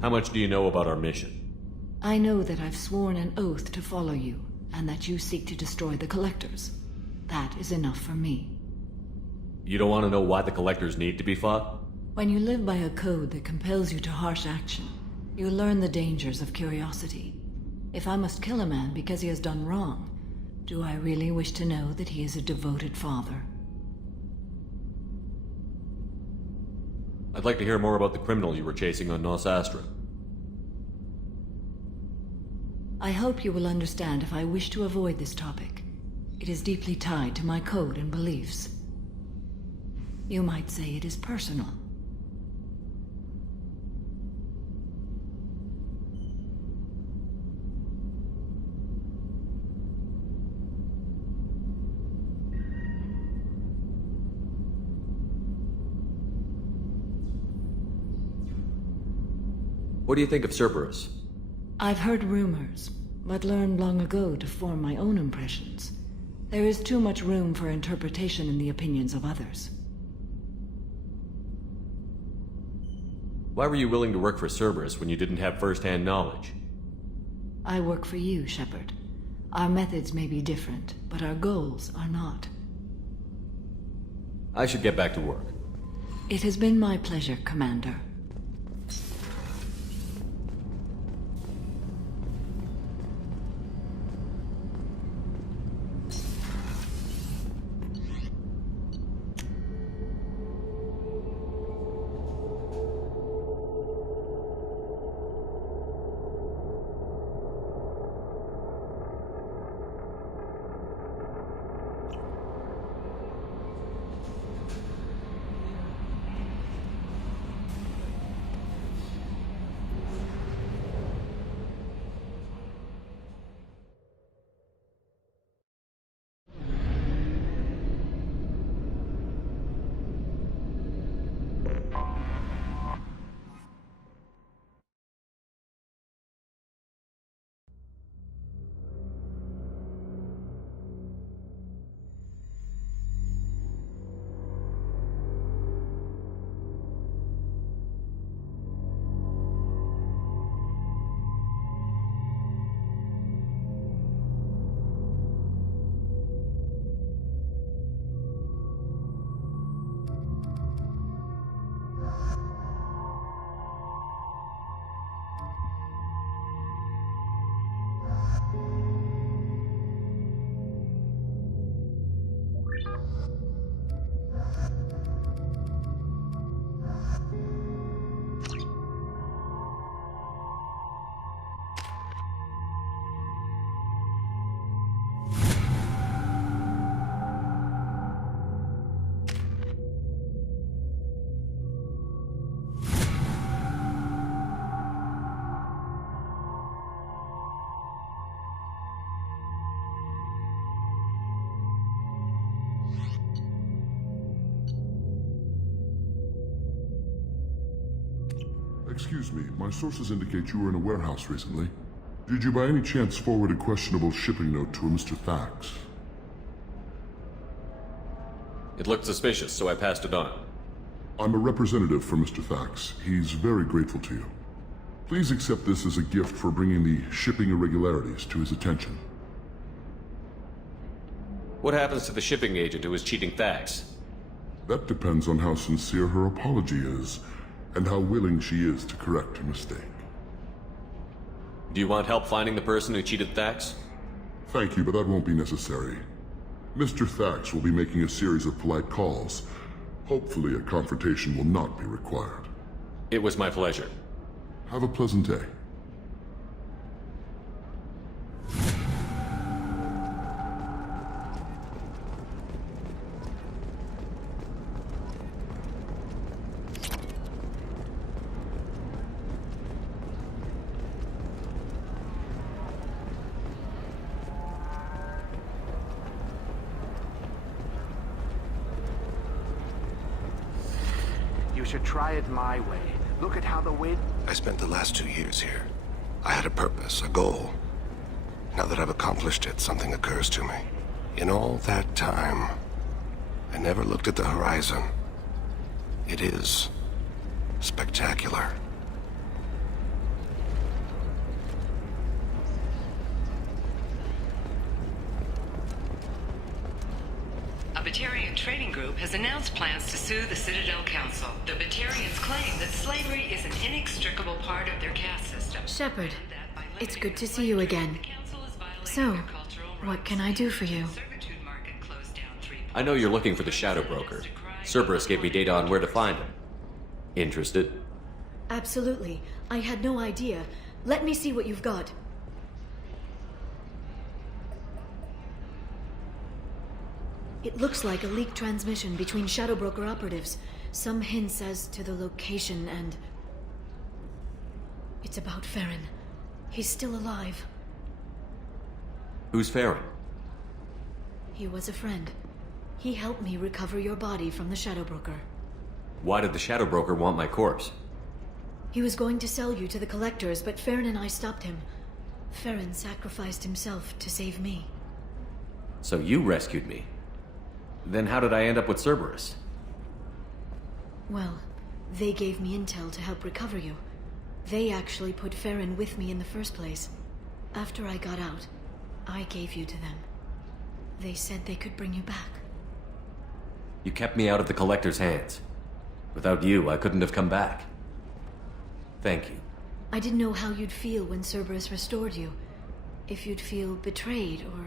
How much do you know about our mission? I know that I've sworn an oath to follow you, and that you seek to destroy the Collectors. That is enough for me. You don't want to know why the Collectors need to be fought? When you live by a code that compels you to harsh action, you learn the dangers of curiosity. If I must kill a man because he has done wrong, do I really wish to know that he is a devoted father? I'd like to hear more about the criminal you were chasing on Nos Astra. I hope you will understand if I wish to avoid this topic. It is deeply tied to my code and beliefs. You might say it is personal. What do you think of Cerberus? I've heard rumors, but learned long ago to form my own impressions. There is too much room for interpretation in the opinions of others. Why were you willing to work for Cerberus when you didn't have first-hand knowledge? I work for you, Shepard. Our methods may be different, but our goals are not. I should get back to work. It has been my pleasure, Commander. Excuse me, my sources indicate you were in a warehouse recently. Did you by any chance forward a questionable shipping note to a Mr. Thax? It looked suspicious, so I passed it on. I'm a representative for Mr. Thax. He's very grateful to you. Please accept this as a gift for bringing the shipping irregularities to his attention. What happens to the shipping agent who was cheating Thax? That depends on how sincere her apology is, and how willing she is to correct her mistake. Do you want help finding the person who cheated Thax? Thank you, but that won't be necessary. Mr. Thax will be making a series of polite calls. Hopefully a confrontation will not be required. It was my pleasure. Have a pleasant day. You should try it my way. Look at how the wind... I spent the last 2 years here. I had a purpose, a goal. Now that I've accomplished it, something occurs to me. In all that time, I never looked at the horizon. It is spectacular. Batarian Trading Group has announced plans to sue the Citadel Council. The Batarians claim that slavery is an inextricable part of their caste system. Shepard, it's good to see you again. So, what can I do for you? I know you're looking for the Shadow Broker. Cerberus gave me data on where to find him. Interested? Absolutely. I had no idea. Let me see what you've got. It looks like a leaked transmission between Shadow Broker operatives. Some hints as to the location and... It's about Farron. He's still alive. Who's Farron? He was a friend. He helped me recover your body from the Shadow Broker. Why did the Shadow Broker want my corpse? He was going to sell you to the Collectors, but Farron and I stopped him. Farron sacrificed himself to save me. So you rescued me. Then how did I end up with Cerberus? Well, they gave me intel to help recover you. They actually put Farron with me in the first place. After I got out, I gave you to them. They said they could bring you back. You kept me out of the Collector's hands. Without you, I couldn't have come back. Thank you. I didn't know how you'd feel when Cerberus restored you. If you'd feel betrayed, or...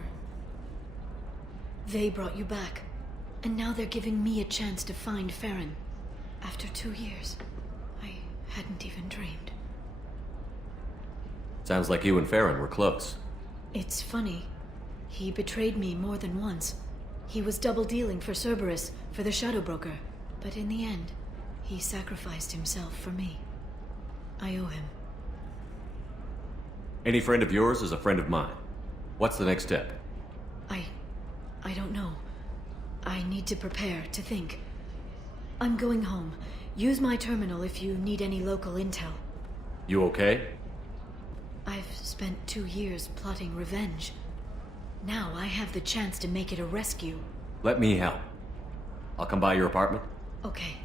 They brought you back. And now they're giving me a chance to find Farron. After 2 years. I hadn't even dreamed. Sounds like you and Farron were close. It's funny. He betrayed me more than once. He was double-dealing for Cerberus, for the Shadow Broker. But in the end, he sacrificed himself for me. I owe him. Any friend of yours is a friend of mine. What's the next step? I don't know. I need to prepare, to think. I'm going home. Use my terminal if you need any local intel. You okay? I've spent 2 years plotting revenge. Now I have the chance to make it a rescue. Let me help. I'll come by your apartment. Okay.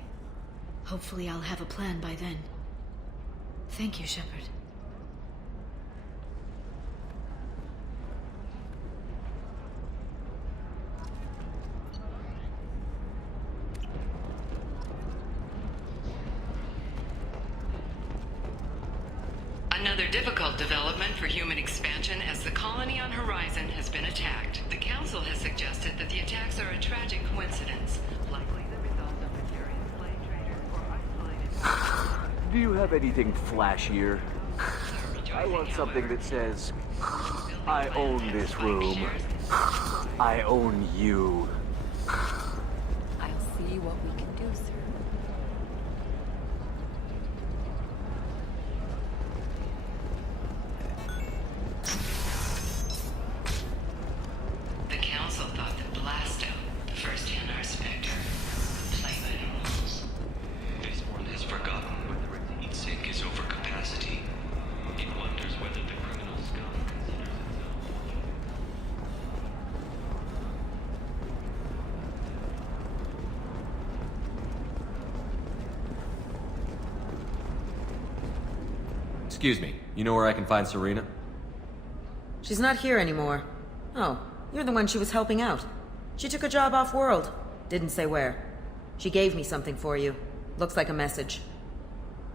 Hopefully I'll have a plan by then. Thank you, Shepard. Another difficult development for human expansion as the colony on Horizon has been attacked. The Council has suggested that the attacks are a tragic coincidence, likely the result of Batarian slave traders or isolated... Do you have anything flashier? I want something that says, I own this room. I own you. I'll see what we can do, sir. The Council thought that Blasto, the first Hanar Spectre, would play by the rules. This one has forgotten whether its heat sink is over capacity. It wonders whether the criminal scum considers itself. Excuse me, you know where I can find Serena? She's not here anymore. Oh, you're the one she was helping out. She took a job off-world. Didn't say where. She gave me something for you. Looks like a message.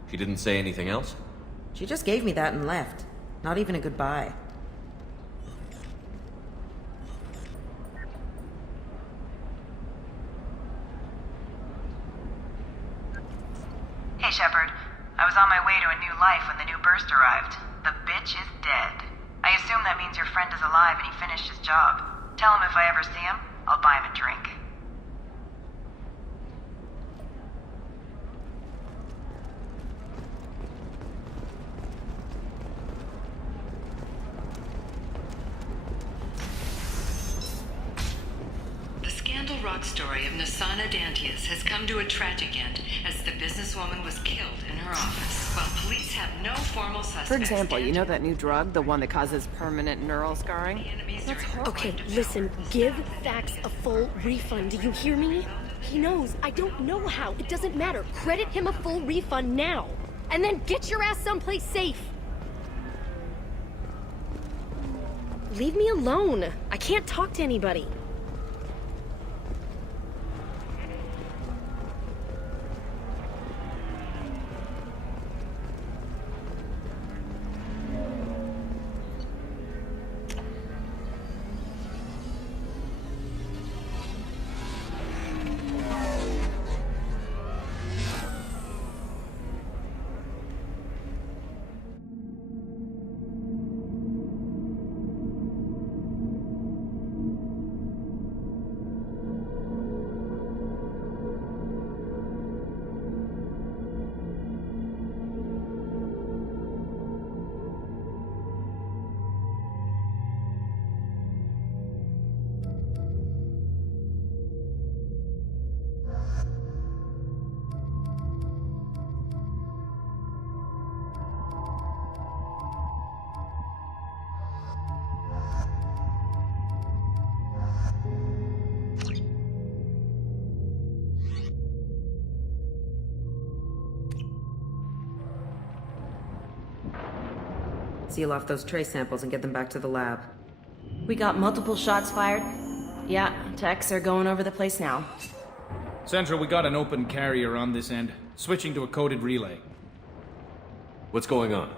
She didn't say anything else? She just gave me that and left. Not even a goodbye. Hey, Shepard. I was on my way to a new life when the new burst arrived. The bitch is dead. I assume that means your friend is alive and he finished his job. Tell him if I ever see him, I'll buy him a drink. The Scandal Rock story of Nasana Dantius has come to a tragic end as the businesswoman was killed in her office. While police have no formal suspects... For example, you know that new drug, the one that causes permanent neural scarring? That's Okay, listen, give Thax a full refund, do you hear me? He knows, I don't know how, it doesn't matter. Credit him a full refund now. And then get your ass someplace safe. Leave me alone. I can't talk to anybody. Seal off those trace samples and get them back to the lab. We got multiple shots fired. Yeah, techs are going over the place now. Central, we got an open carrier on this end. Switching to a coded relay. What's going on?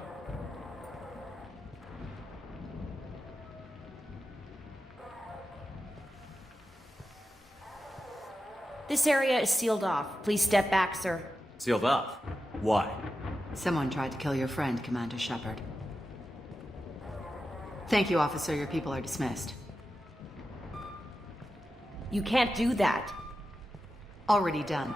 This area is sealed off. Please step back, sir. Sealed off? Why? Someone tried to kill your friend, Commander Shepard. Thank you, officer. Your people are dismissed. You can't do that. Already done.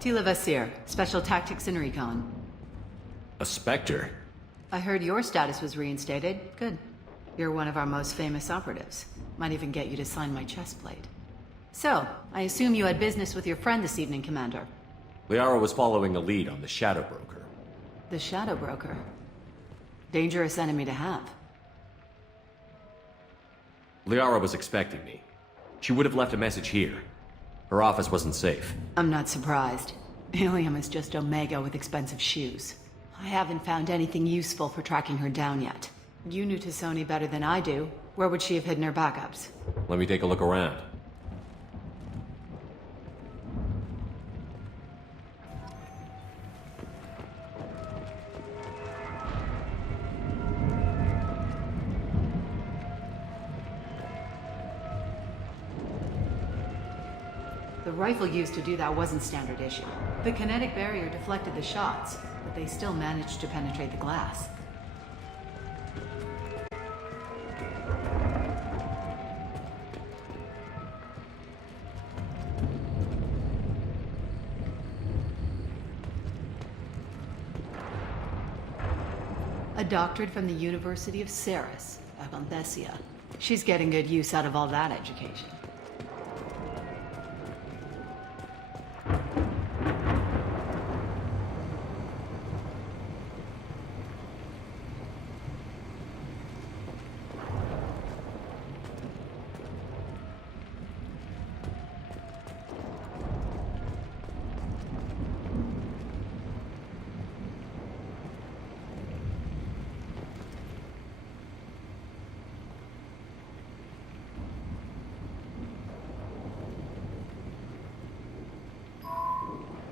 Tila Vasir, Special Tactics and Recon. A Spectre? I heard your status was reinstated. Good. You're one of our most famous operatives. Might even get you to sign my chest plate. So, I assume you had business with your friend this evening, Commander. Liara was following a lead on the Shadow Broker. The Shadow Broker. Dangerous enemy to have. Liara was expecting me. She would have left a message here. Her office wasn't safe. I'm not surprised. Ilium is just Omega with expensive shoes. I haven't found anything useful for tracking her down yet. You knew Tassoni better than I do. Where would she have hidden her backups? Let me take a look around. The rifle used to do that wasn't standard issue. The kinetic barrier deflected the shots, but they still managed to penetrate the glass. A doctorate from the University of Ceres, Avanthesia. She's getting good use out of all that education.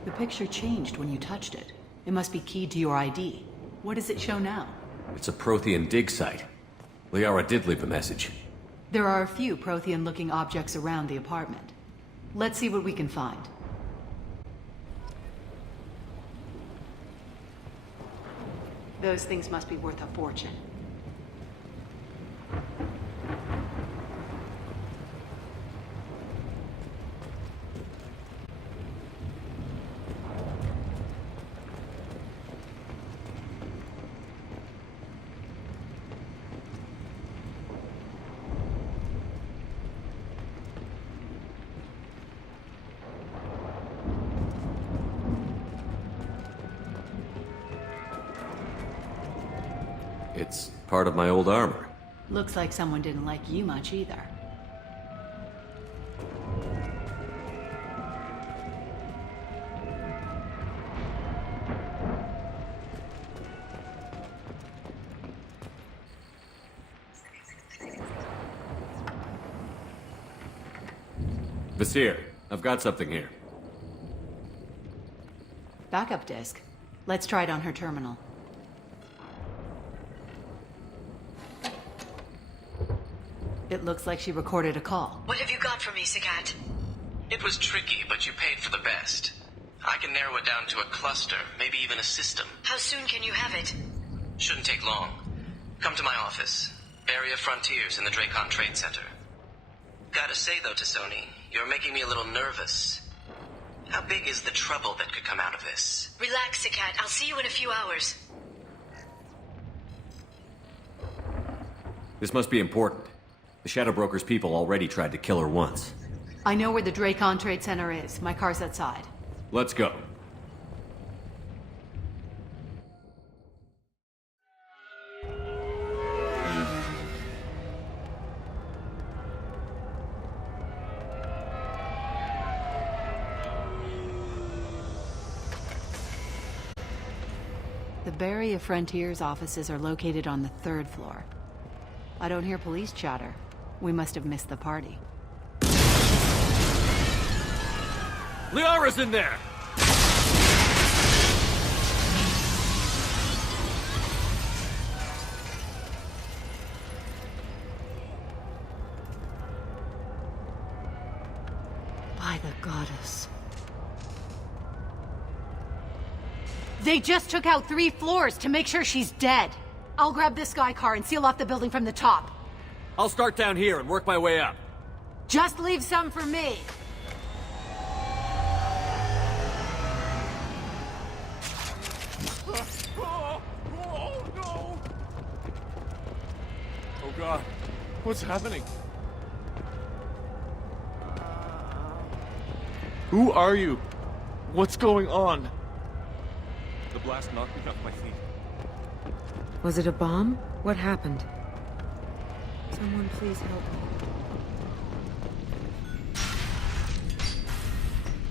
The picture changed when you touched it. It must be keyed to your ID. What does it show now? It's a Prothean dig site. Liara did leave a message. There are a few Prothean-looking objects around the apartment. Let's see what we can find. Those things must be worth a fortune. It's part of my old armor. Looks like someone didn't like you much either. Vasir, I've got something here. Backup disk. Let's try it on her terminal. It looks like she recorded a call. What have you got for me, Sagat? It was tricky, but you paid for the best. I can narrow it down to a cluster, maybe even a system. How soon can you have it? Shouldn't take long. Come to my office. Area Frontiers in the Dracon Trade Center. Gotta say though, Tassoni, you're making me a little nervous. How big is the trouble that could come out of this? Relax, Sagat. I'll see you in a few hours. This must be important. The Shadow Broker's people already tried to kill her once. I know where the Dracon Trade Center is. My car's outside. Let's go. Barrier Frontier's offices are located on the 3rd floor. I don't hear police chatter. We must have missed the party. Liara's in there! By the goddess. They just took out 3 floors to make sure she's dead. I'll grab this Sky car and seal off the building from the top. I'll start down here and work my way up. Just leave some for me. No! Oh God, what's happening? Who are you? What's going on? The blast knocked me off my feet. Was it a bomb? What happened? Someone please help me.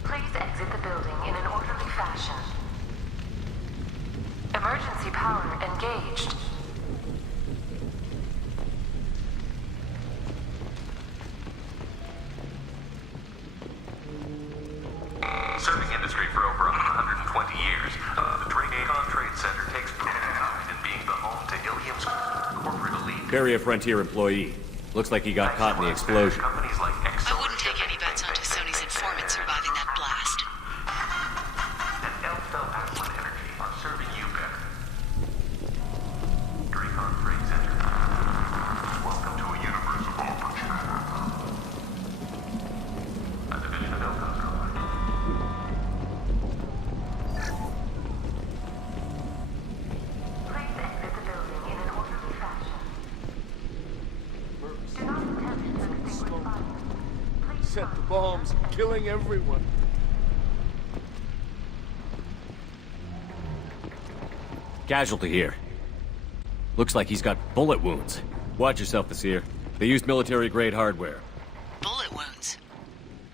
Please exit the building in an orderly fashion. Emergency power engaged. Serving industry for over 120 years, the Dracon Trade Center takes pride in being the home to Ilium's corporate elite. Barrier Frontier employee. Looks like he got caught in the explosion. Companies like I wouldn't take any bets on Sony's informant surviving that blast. and Elfdell Aquan Energy are serving you better. Dracon Trade Center. Welcome to a universe of opportunity. A division of Elfdell. Please exit the building in an orderly fashion. Do not attempt to extinguish fire. Please Set the bombs, killing everyone. Casualty here. Looks like he's got bullet wounds. Watch yourself, Basir. They used military-grade hardware. Bullet wounds.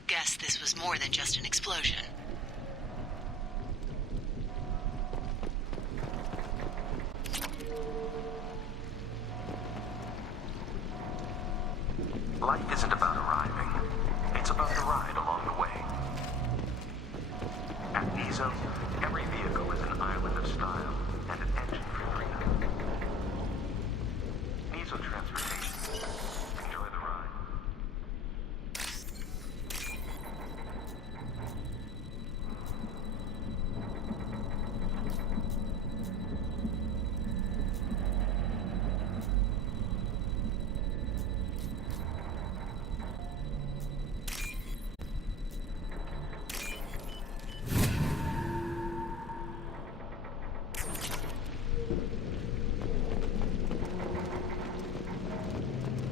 Guess this was more than just an explosion. Life isn't about arriving. It's about the ride along the way. At Nizo, every vehicle is an island of style and an engine for freedom. Nizo Transportation. Enjoy the ride.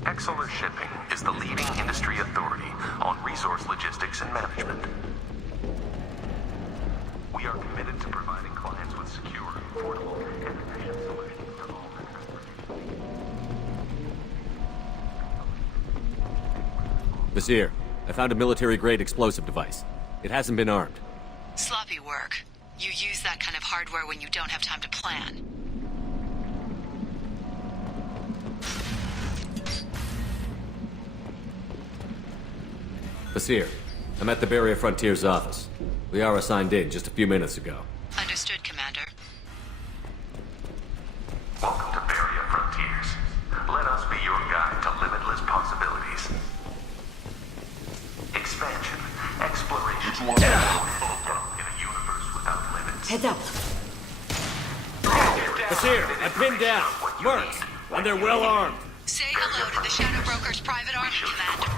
Exeler Shipping is the leading industry authority on resource logistics and management. We are committed to providing clients with secure, affordable, and efficient solutions to all their transportation. Basir, I found a military-grade explosive device. It hasn't been armed. Sloppy work. You use that kind of hardware when you don't have time to plan. Basir, I'm at the Barrier Frontier's office. Liara signed in just a few minutes ago. Understood, Commander. Welcome to Barrier Frontiers. Let us be your guide to limitless possibilities. Expansion, exploration, in a universe without limits. Heads up. Basir, I'm pinned down. Mercs, and they're well armed. Say hello to the Shadow Broker's private army, Commander.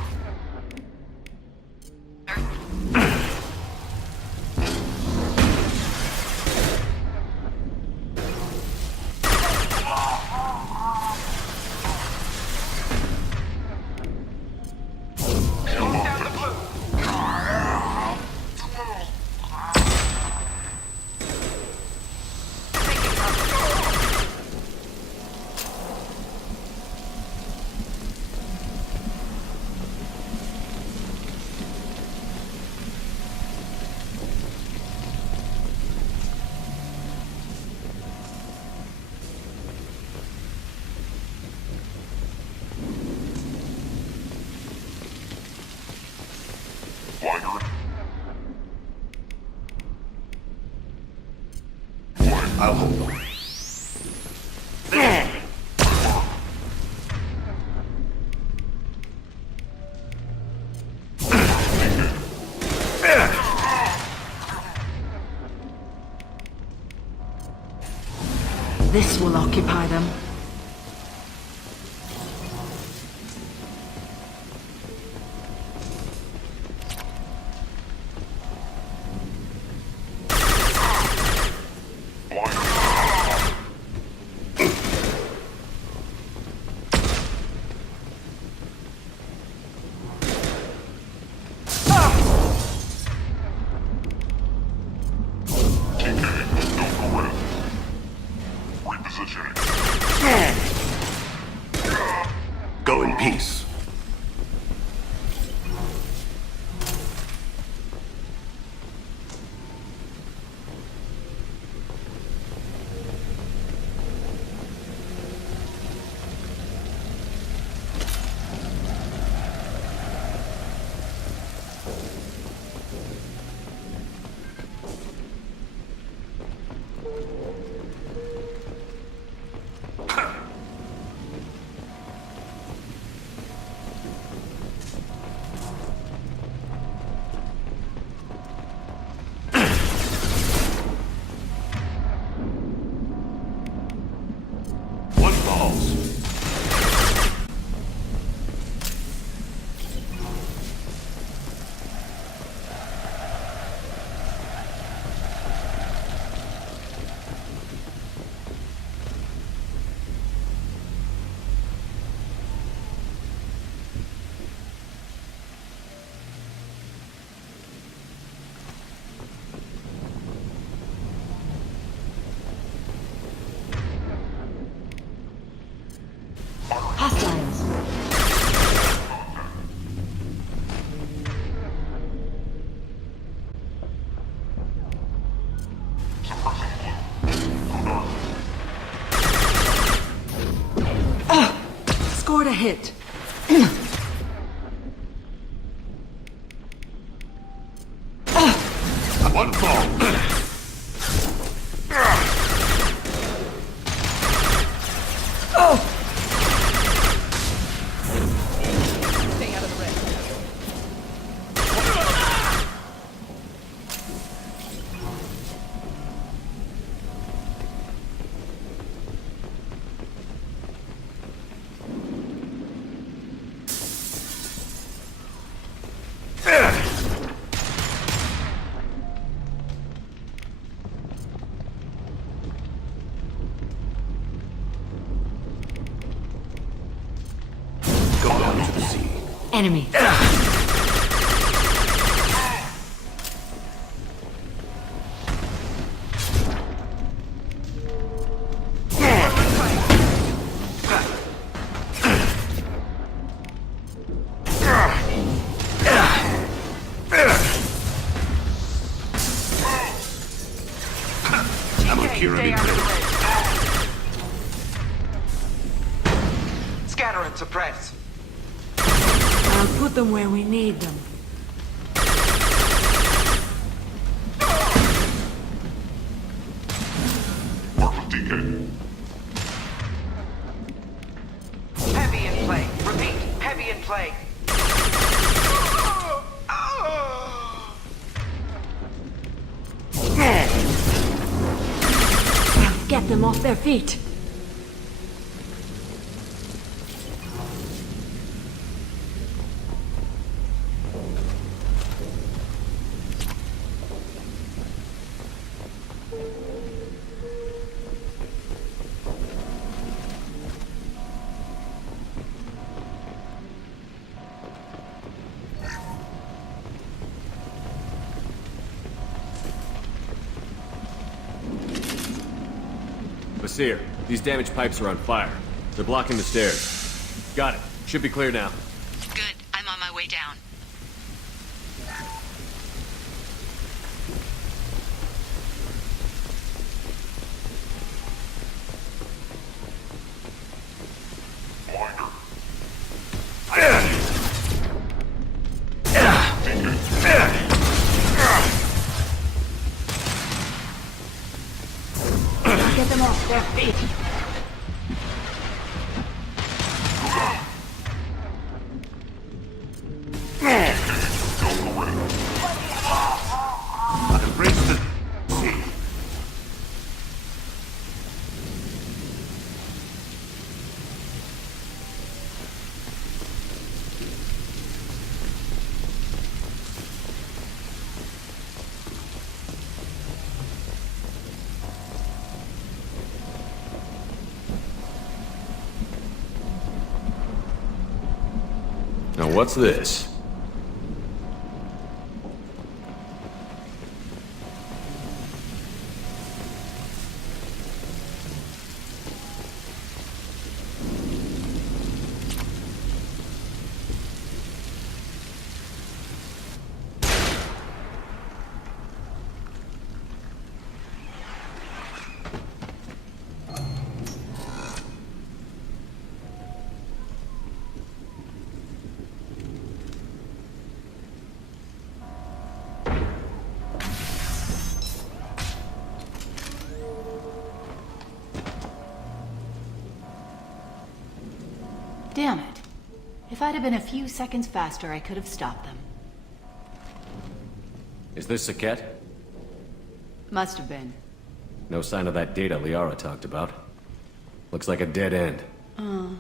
This will occupy them. Go in peace. Scored a hit. One fall. Stay out of the ring. Go down to the sea. Enemy. I'm a Kira. Scatter and suppress. I'll put them where we need them. Work with DK. Heavy in play. Repeat. Heavy in play. Get them off their feet. Basir, these damaged pipes are on fire. They're blocking the stairs. Got it. Should be clear now. Good. I'm on my way down. Get them off their feet. Now what's this? Damn it. If I'd have been a few seconds faster, I could have stopped them. Is this Saket? Must have been. No sign of that data Liara talked about. Looks like a dead end.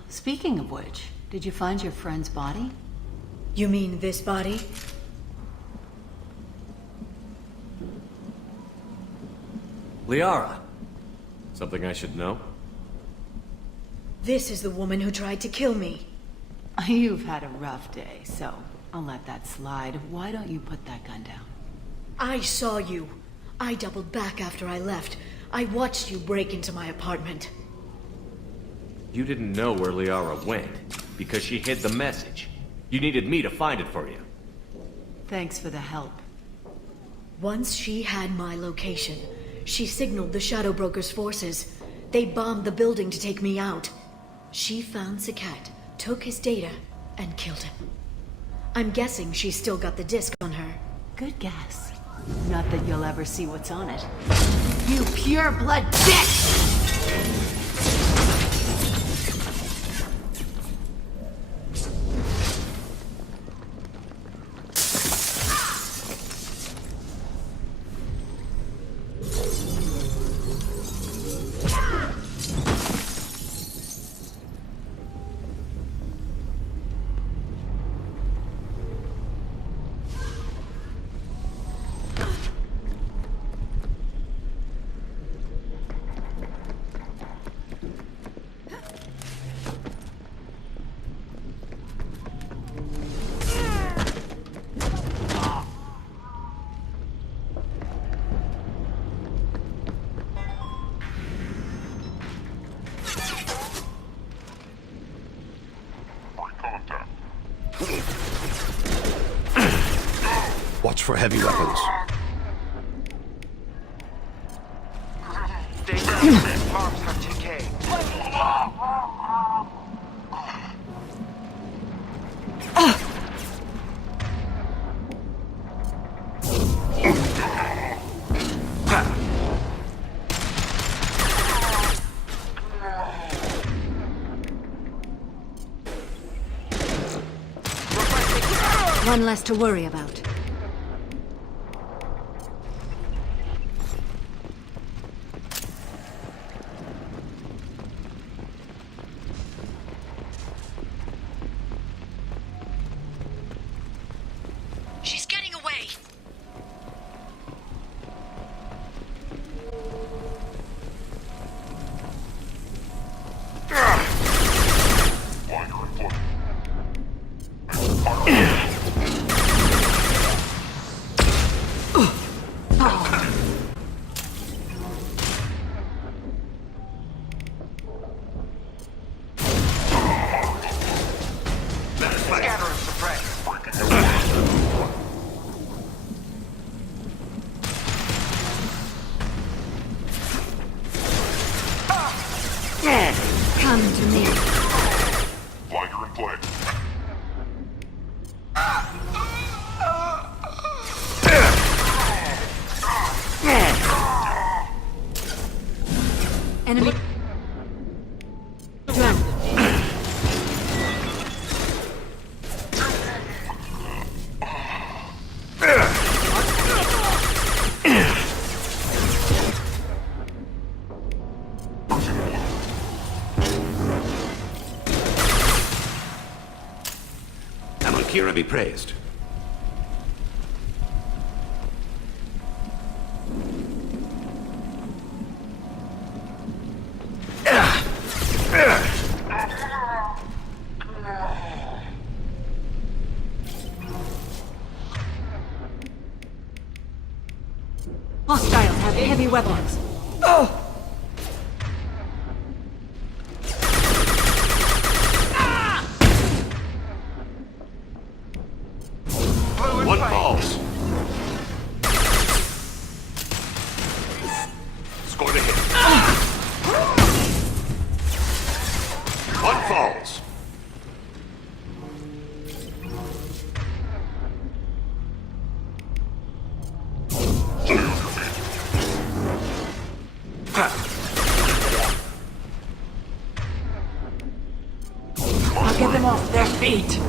Speaking of which, did you find your friend's body? You mean this body? Liara! Something I should know? This is the woman who tried to kill me. You've had a rough day, so I'll let that slide. Why don't you put that gun down? I saw you. I doubled back after I left. I watched you break into my apartment. You didn't know where Liara went, because she hid the message. You needed me to find it for you. Thanks for the help. Once she had my location, she signaled the Shadow Broker's forces. They bombed the building to take me out. She found Saket, took his data, and killed him. I'm guessing she's still got the disc on her. Good guess. Not that you'll ever see what's on it. You pure blood bitch! Watch for heavy weapons. Stay down. Arms have TK. One less to worry about. She's getting away. Scatter and suppress. Come to me. Flagger in play. Enemy. Drone. Amalkira be praised. weapons. Oh! One falls. Scored a hit. One falls. I'll get them off their feet.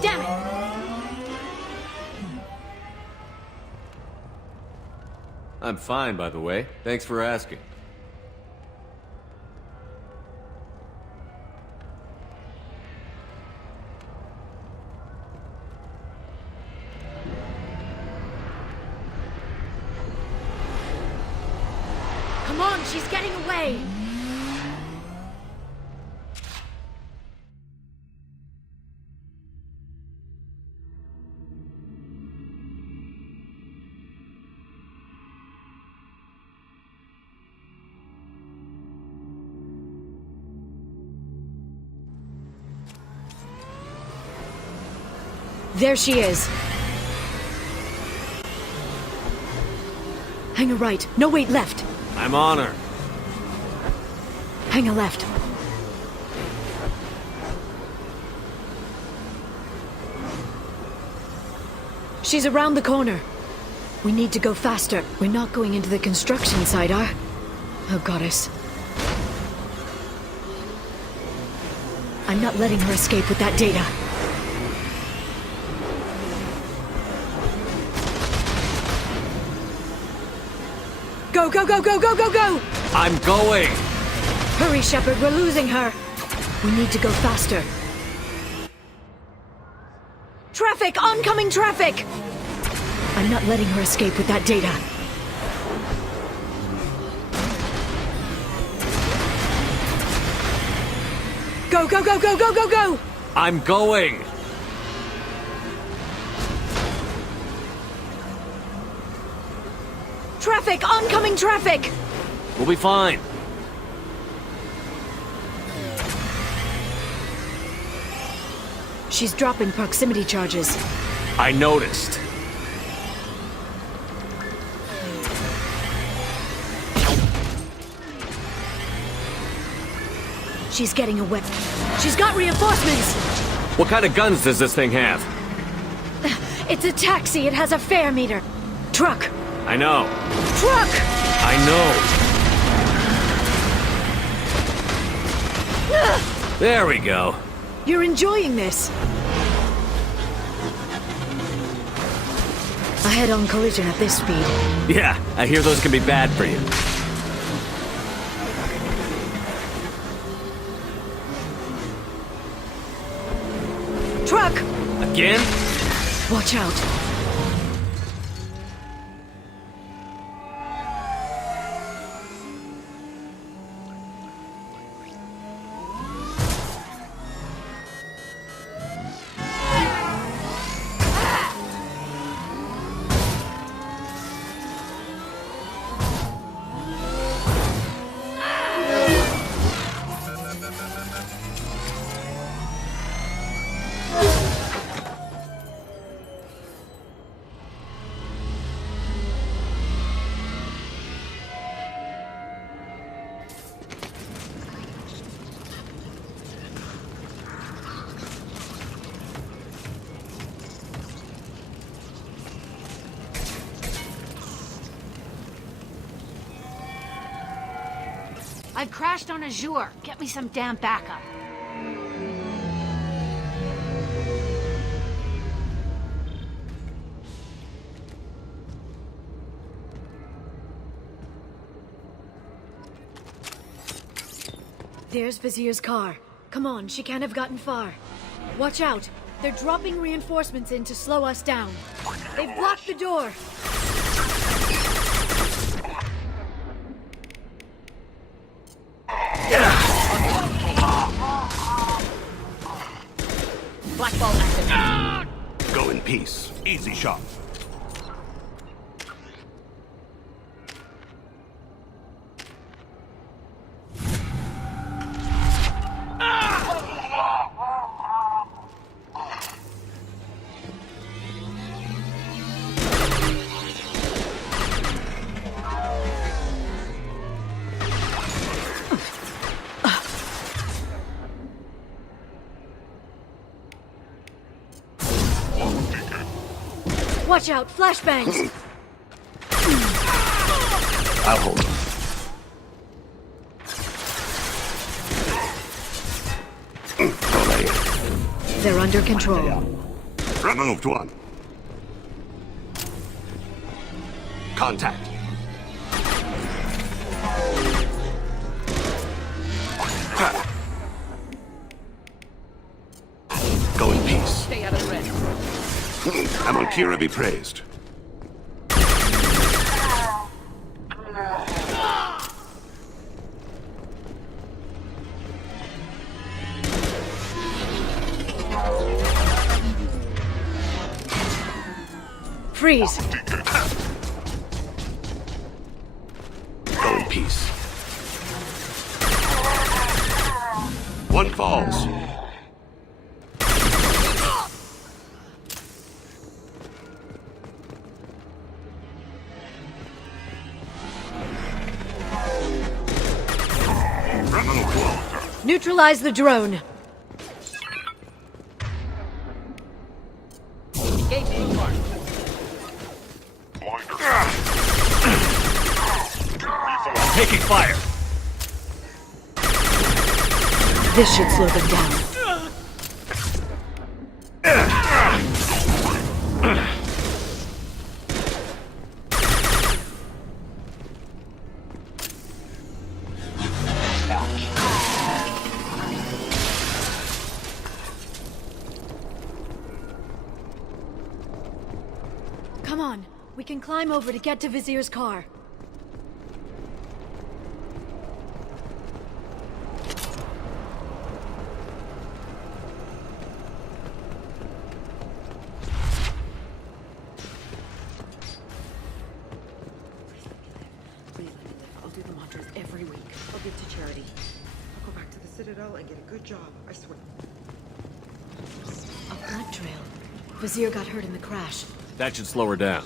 Damn it! I'm fine, by the way. Thanks for asking. Come on, she's getting away! There she is. Hang a right. No, wait, left. I'm on her. Hang a left. She's around the corner. We need to go faster. We're not going into the construction site, are? Oh, goddess. I'm not letting her escape with that data. Go, go, go, go, go, go, go! I'm going! Hurry, Shepard, we're losing her. We need to go faster. Traffic! Oncoming traffic! I'm not letting her escape with that data. Go, go, go, go, go, go, go! I'm going! Traffic! Oncoming traffic! We'll be fine. She's dropping proximity charges. I noticed. She's getting away. She's got reinforcements! What kind of guns does this thing have? It's a taxi. It has a fare meter. Truck. I know. Truck! I know. There we go. You're enjoying this. A head-on collision at this speed. Yeah, I hear those can be bad for you. Truck! Again? Watch out. I've crashed on Azure. Get me some damn backup. There's Vizier's car. Come on, she can't have gotten far. Watch out. They're dropping reinforcements in to slow us down. They've blocked the door. Black ball active. Go in peace. Easy shot. Watch out, flashbangs! I'll hold them. They're under control. Removed one. Contact. Go in peace. Stay out of the red. Amonkira be praised. Freeze! Go in peace. One falls. Neutralize the drone. Taking fire. This should slow them down. Come on, we can climb over to get to Vizier's car. I'll do the mantras every week. I'll give to charity. I'll go back to the Citadel and get a good job, I swear. A blood trail. Vizier got hurt in the crash. That should slow her down.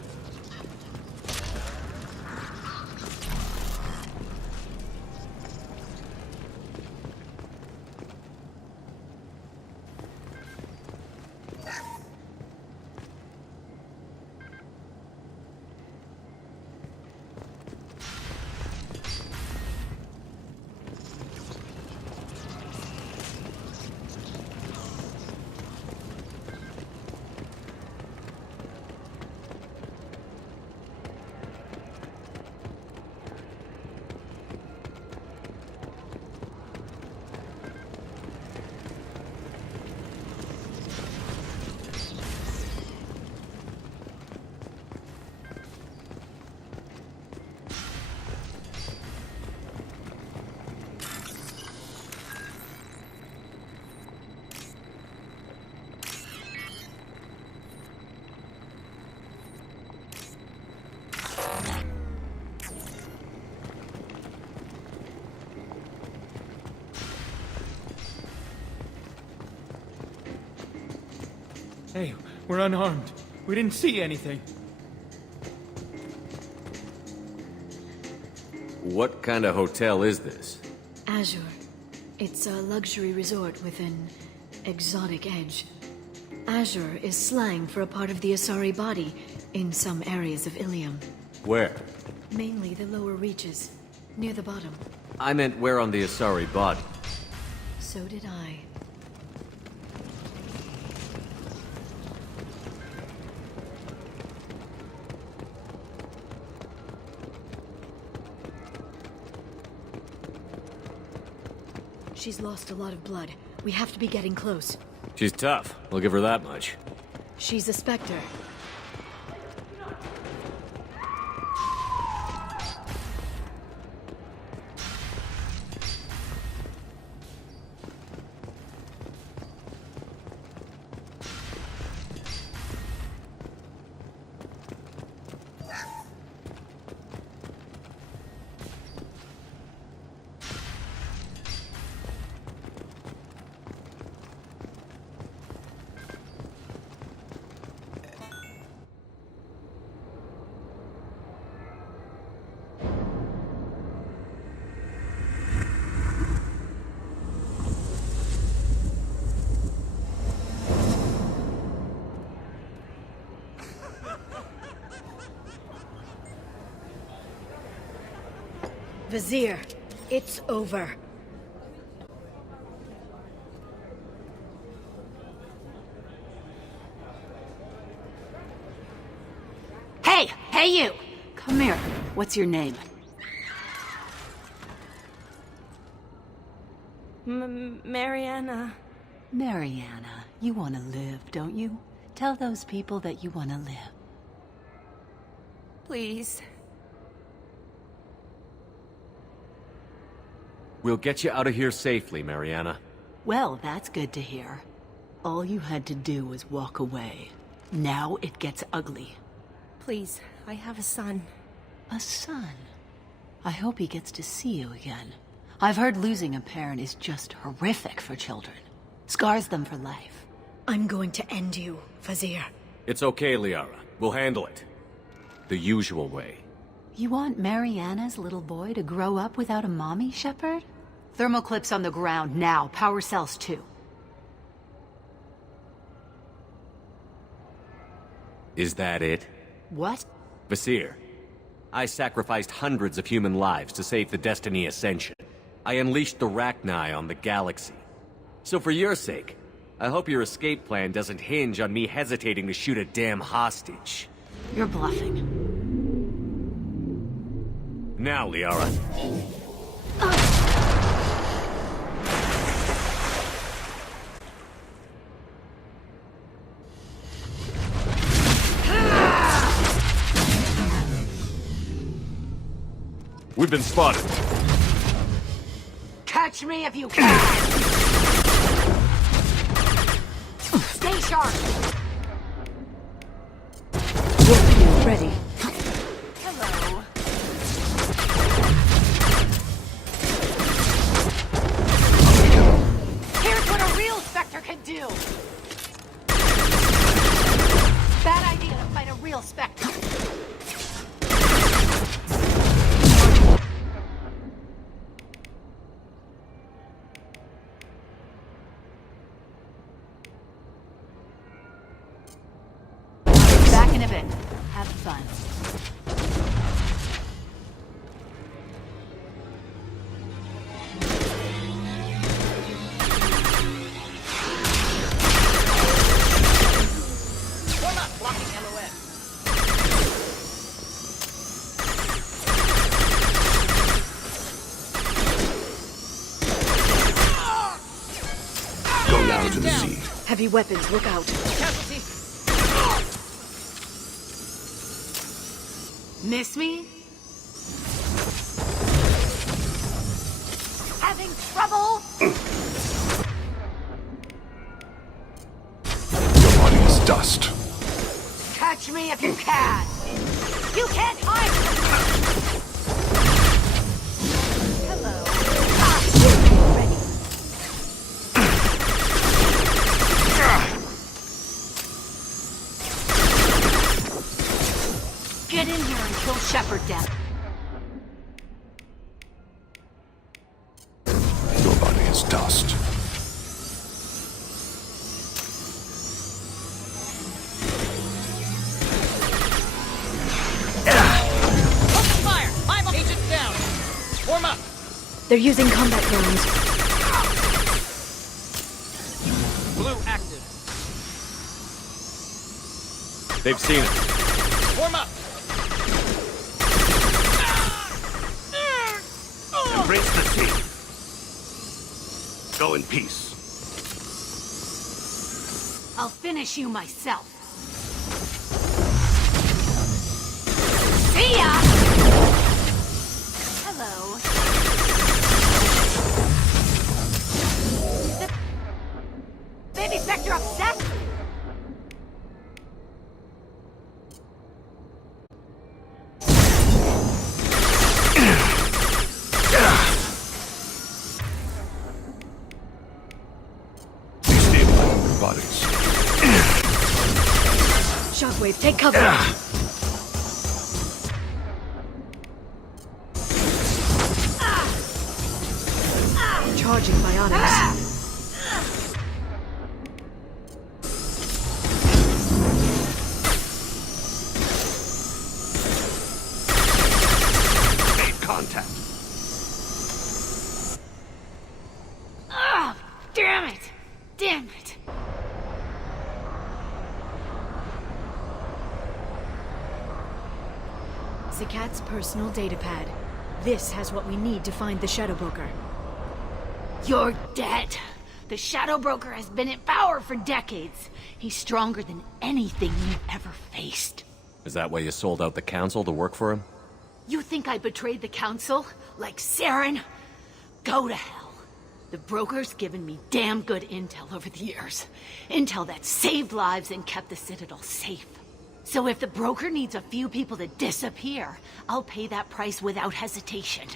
Hey, we're unarmed. We didn't see anything. What kind of hotel is this? Azure. It's a luxury resort with an exotic edge. Azure is slang for a part of the Asari body in some areas of Ilium. Where? Mainly the lower reaches, near the bottom. I meant where on the Asari body. So did I. She's lost a lot of blood. We have to be getting close. She's tough. I'll give her that much. She's a Spectre. Vizier, it's over. Hey! Hey, you! Come here. What's your name? Mariana. Mariana. You want to live, don't you? Tell those people that you want to live. Please. We'll get you out of here safely, Mariana. Well, that's good to hear. All you had to do was walk away. Now it gets ugly. Please, I have a son. A son? I hope he gets to see you again. I've heard losing a parent is just horrific for children. Scars them for life. I'm going to end you, Vizier. It's okay, Liara. We'll handle it. The usual way. You want Mariana's little boy to grow up without a mommy, Shepard? Thermal clips on the ground now. Power cells too. Is that it? What? Vasir, I sacrificed hundreds of human lives to save the Destiny Ascension. I unleashed the Rachni on the galaxy. So for your sake, I hope your escape plan doesn't hinge on me hesitating to shoot a damn hostage. You're bluffing. Now, Liara. We've been spotted. Catch me if you can! Stay sharp! Warp ready. Hello. Here's what a real Spectre can do! Bad idea to fight a real Spectre. Back in a bit. Have fun. We're not blocking LOS. Go down to the sea. Heavy weapons, look out. Casualty. Miss me? Having trouble? Your body is dust. Catch me if you can! You can't hide! Hello. Ready. Get in here and kill Shepard down. Your body is dust. Open fire! I'm agent down! Warm up! They're using combat drones. Blue active. They've seen us. Form up! Embrace the sea. Go in peace. I'll finish you myself. See ya! Hello. Baby Spectre upset? Destabilizing their bodies. Shockwave, take cover. Charging biotics. Made contact. Ah, damn it! Damn it! Zakat's personal datapad. This has what we need to find the Shadow Broker. You're dead. The Shadow Broker has been in power for decades. He's stronger than anything you've ever faced. Is that why you sold out the Council to work for him? You think I betrayed the Council? Like Saren? Go to hell. The Broker's given me damn good intel over the years. Intel that saved lives and kept the Citadel safe. So if the Broker needs a few people to disappear, I'll pay that price without hesitation.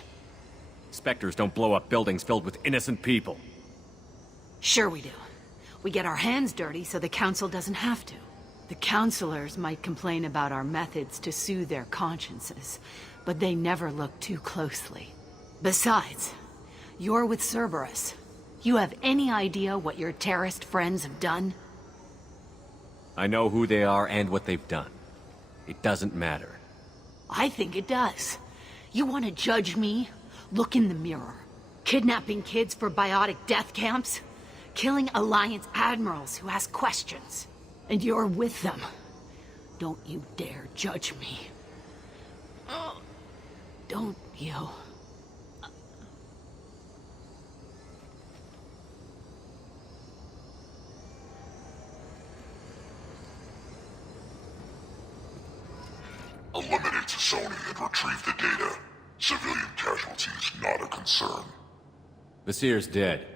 Spectres don't blow up buildings filled with innocent people. Sure we do. We get our hands dirty so the Council doesn't have to. The Councilors might complain about our methods to soothe their consciences, but they never look too closely. Besides, you're with Cerberus. You have any idea what your terrorist friends have done? I know who they are and what they've done. It doesn't matter. I think it does. You want to judge me? Look in the mirror. Kidnapping kids for biotic death camps? Killing Alliance admirals who ask questions. And you're with them. Don't you dare judge me. Don't you? Eliminate Sony and retrieve the data. Civilian casualties not a concern. Visir's dead.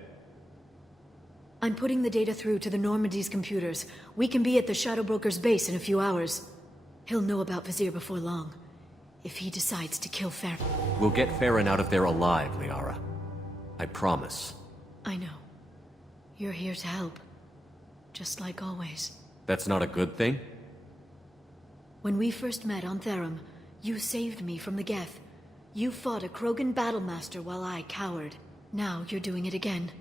I'm putting the data through to the Normandy's computers. We can be at the Shadow Broker's base in a few hours. He'll know about Visir before long. If he decides to kill Farron. We'll get Farron out of there alive, Liara. I promise. I know. You're here to help. Just like always. That's not a good thing? When we first met on Therum, you saved me from the Geth. You fought a Krogan battlemaster while I cowered. Now you're doing it again.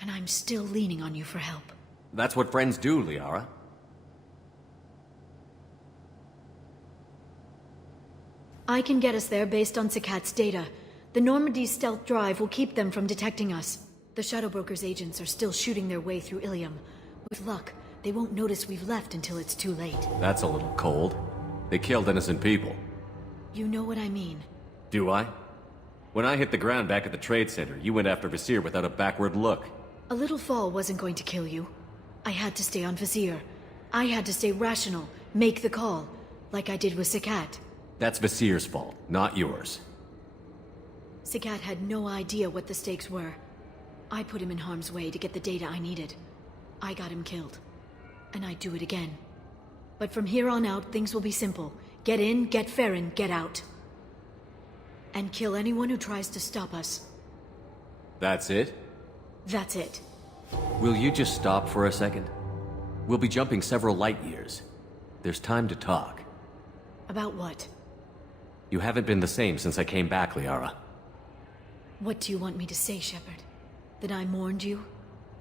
And I'm still leaning on you for help. That's what friends do, Liara. I can get us there based on Zakat's data. The Normandy's stealth drive will keep them from detecting us. The Shadow Broker's agents are still shooting their way through Ilium. With luck, they won't notice we've left until it's too late. That's a little cold. They killed innocent people. You know what I mean. Do I? When I hit the ground back at the Trade Center, you went after Visir without a backward look. A little fall wasn't going to kill you. I had to stay on Visir. I had to stay rational, make the call, like I did with Zakat. That's Visir's fault, not yours. Zakat had no idea what the stakes were. I put him in harm's way to get the data I needed. I got him killed. And I'd do it again. But from here on out, things will be simple. Get in, get Farron, get out. And kill anyone who tries to stop us. That's it? That's it. Will you just stop for a second? We'll be jumping several light years. There's time to talk. About what? You haven't been the same since I came back, Liara. What do you want me to say, Shepard? That I mourned you?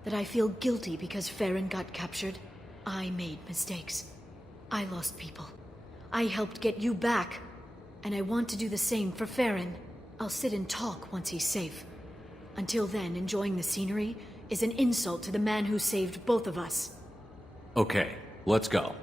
That I feel guilty because Farron got captured? I made mistakes. I lost people. I helped get you back. And I want to do the same for Farron. I'll sit and talk once he's safe. Until then, enjoying the scenery is an insult to the man who saved both of us. Okay, let's go.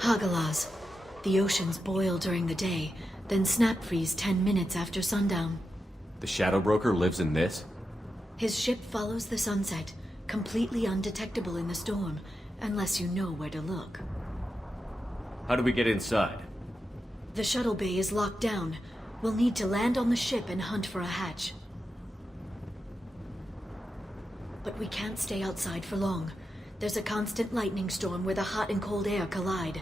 Hagalaz. The oceans boil during the day, then snap freeze 10 minutes after sundown. The Shadow Broker lives in this? His ship follows the sunset, completely undetectable in the storm, unless you know where to look. How do we get inside? The shuttle bay is locked down. We'll need to land on the ship and hunt for a hatch. But we can't stay outside for long. There's a constant lightning storm where the hot and cold air collide.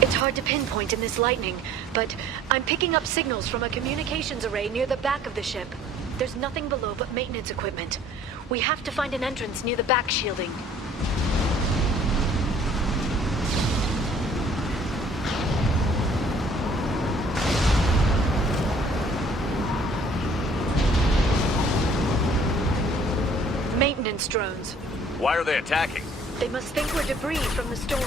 It's hard to pinpoint in this lightning, but I'm picking up signals from a communications array near the back of the ship. There's nothing below but maintenance equipment. We have to find an entrance near the back shielding. Maintenance drones. Why are they attacking? They must think we're debris from the storm.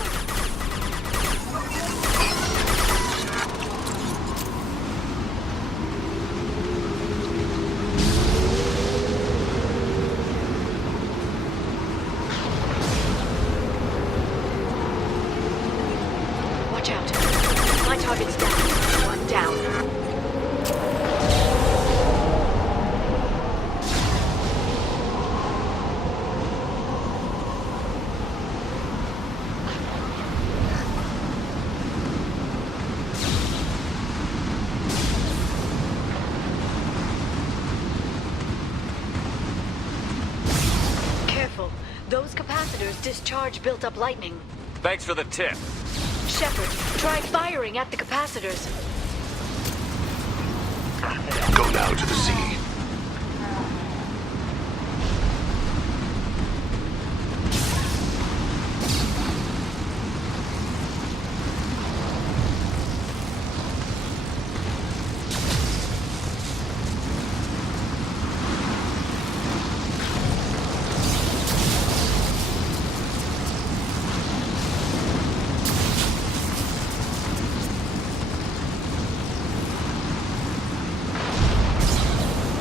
Watch out. My target's down. One down. Careful. Those capacitors discharge built-up lightning. Thanks for the tip. Shepard, try firing at the capacitors. Go now to the sea.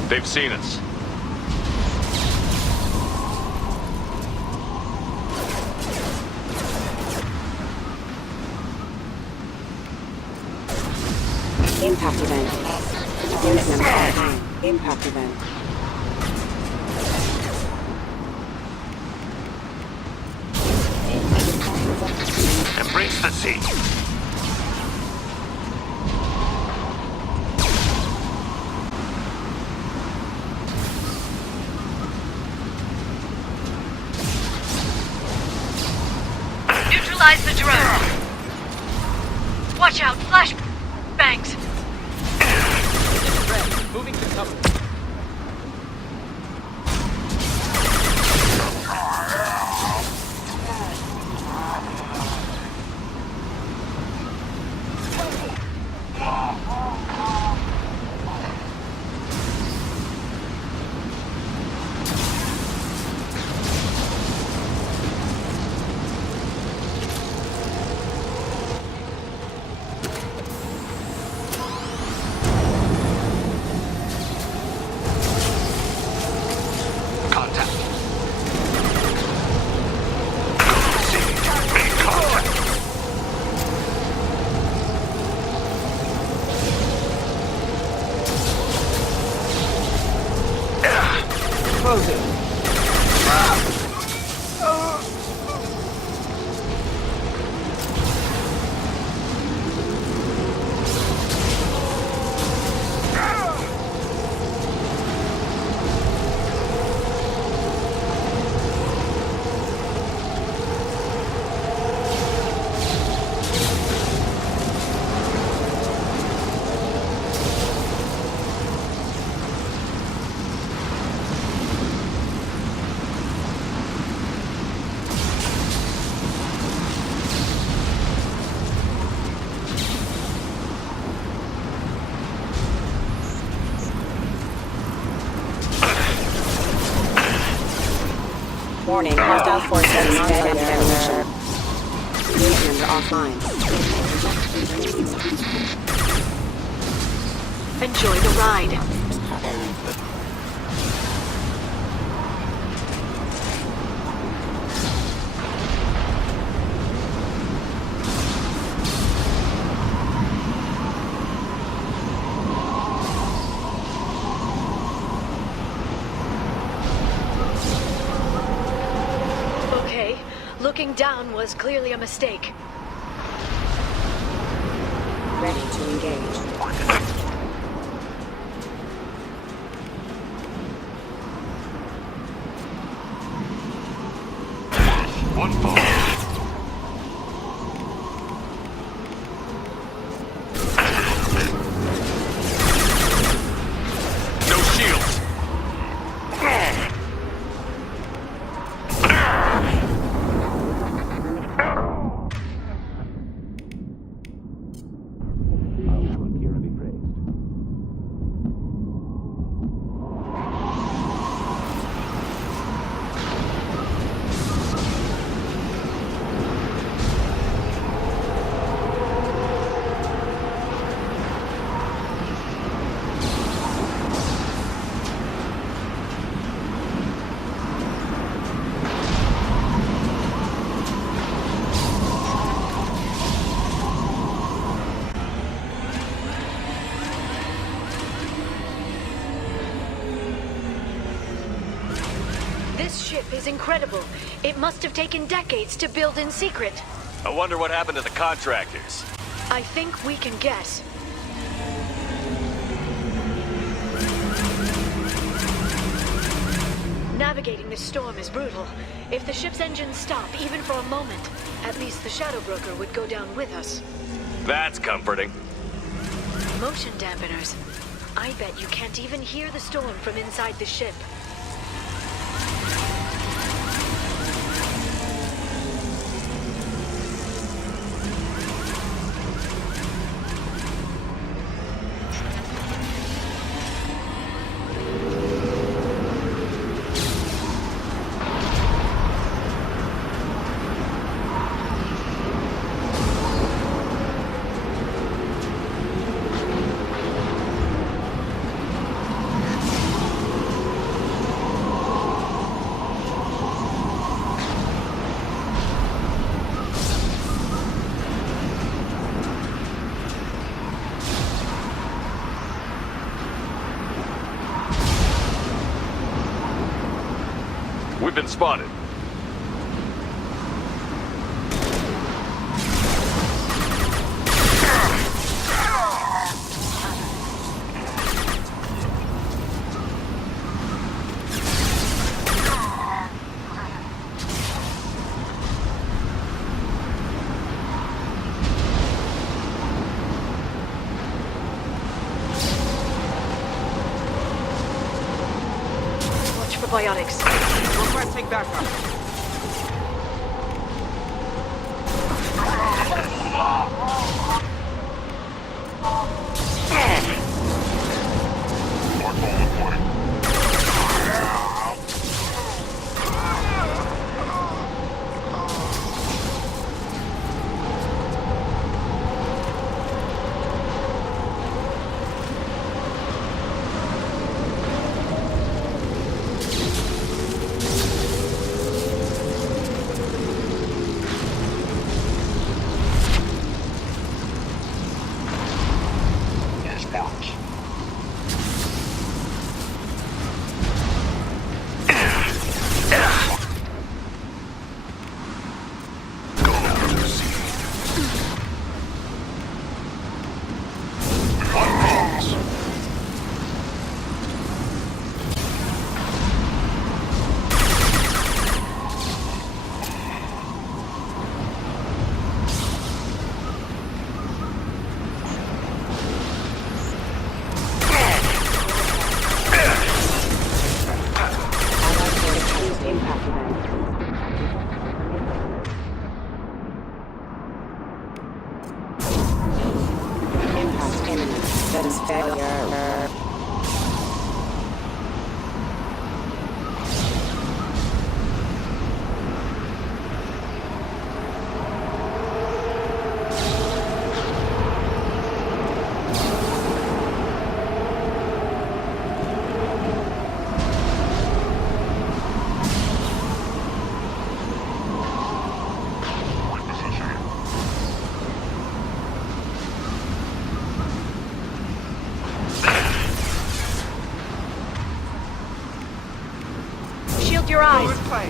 They've seen us. Impact event. Unit number 8. Impact event. Embrace the sea. Neutralize the drone. Watch out, flash bangs. Moving to cover. Warning, hostile force is dead evolution. Unit member offline. Enjoy the ride. Okay, looking down was clearly a mistake. Ready to engage. One ball. No shields. This ship is incredible. It must have taken decades to build in secret. I wonder what happened to the contractors. I think we can guess. Navigating this storm is brutal. If the ship's engines stop, even for a moment, at least the Shadow Broker would go down with us. That's comforting. Motion dampeners. I bet you can't even hear the storm from inside the ship. We've been spotted. Watch for biotics. Requesting backup. That is failure. your eyes. Fluid play.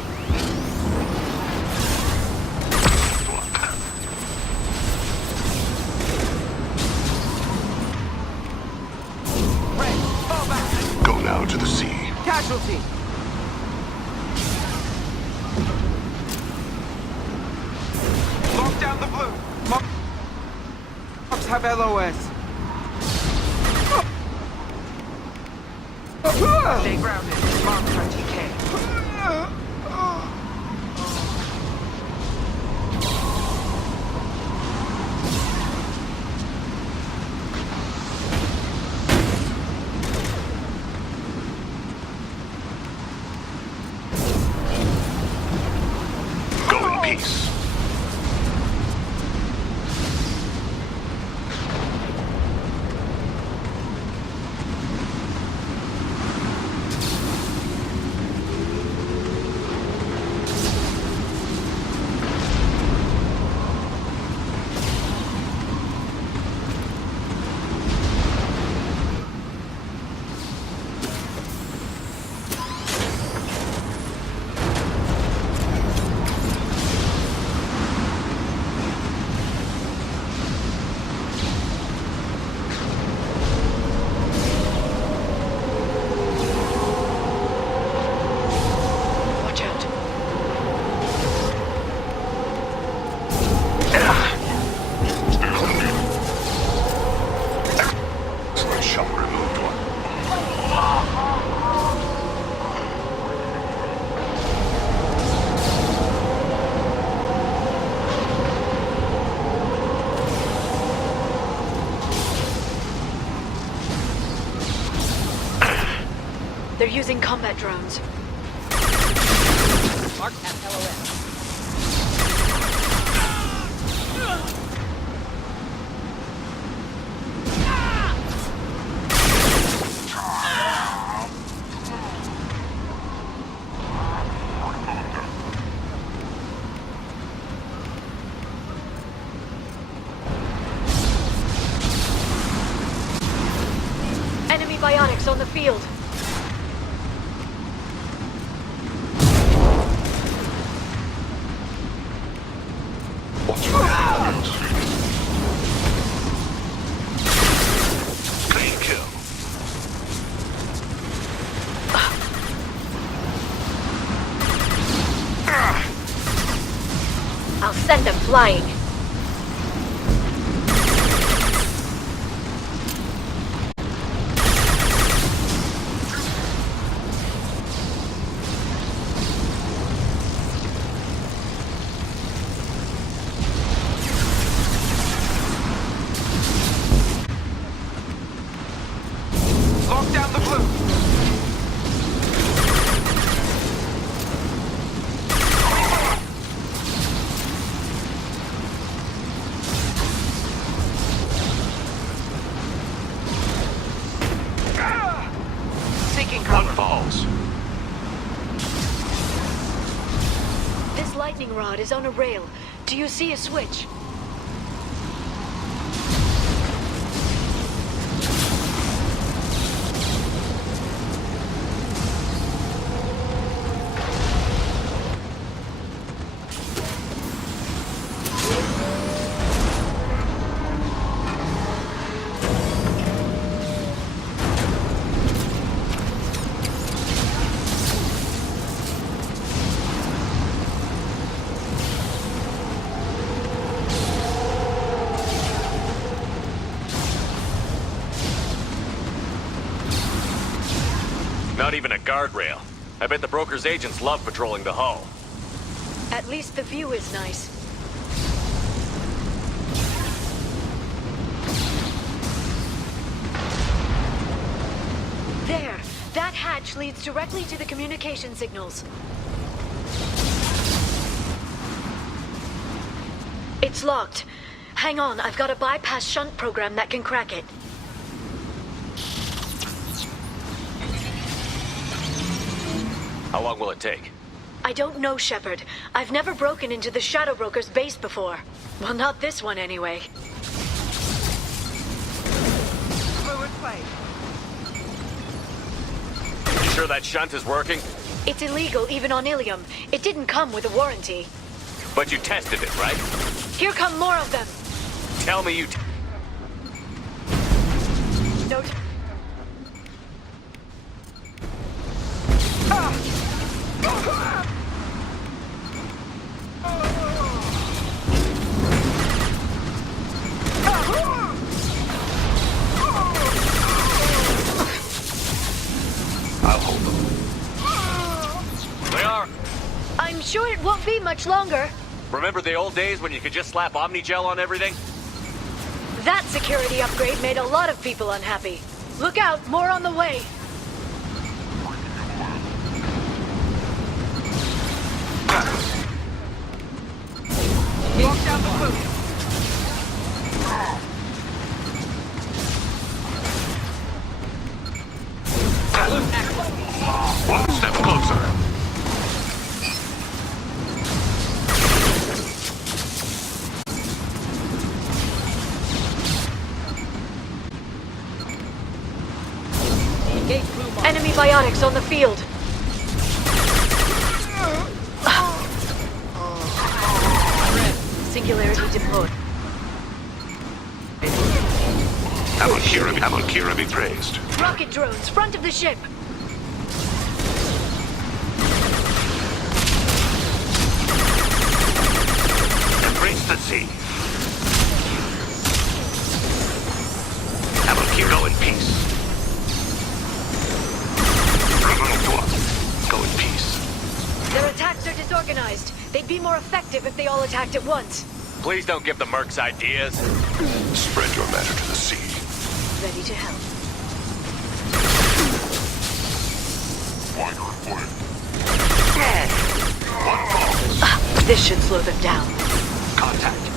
Red, fall back. Go now to the sea. Casualty. Lock down the blue. Mobs have LOS. Stay grounded. Mobs are TK. Go in peace. Watch out. Excellent shot. Removed one. They're using combat drones. Mark at LOS. Enemy bionics on the field. What's wrong? Clean kill. I'll send them flying. Lock down the blue. Seeking cover. Falls. This lightning rod is on a rail. Do you see a switch? Not even a guardrail. I bet the broker's agents love patrolling the hull. At least the view is nice. There! That hatch leads directly to the communication signals. It's locked. Hang on, I've got a bypass shunt program that can crack it. How long will it take? I don't know, Shepard. I've never broken into the Shadow Broker's base before. Well, not this one anyway. Fluid play. sure that shunt is working? It's illegal even on Ilium. It didn't come with a warranty. But you tested it, right? Here come more of them. Tell me you... No. I'll hold them. They are. I'm sure it won't be much longer. Remember the old days when you could just slap Omnigel on everything? That security upgrade made a lot of people unhappy. Look out, more on the way. Lock down the boot. One step closer. Enemy biotics on the field. Singularity deployed. Avalkira be praised. Rocket drones, front of the ship. Embrace the sea. Avalkira, go in peace. Go in peace. Their attacks are disorganized. They'd be more effective if they all attacked at once. Please don't give the mercs ideas. Spread your matter to the sea. Ready to help. This should slow them down. Contact.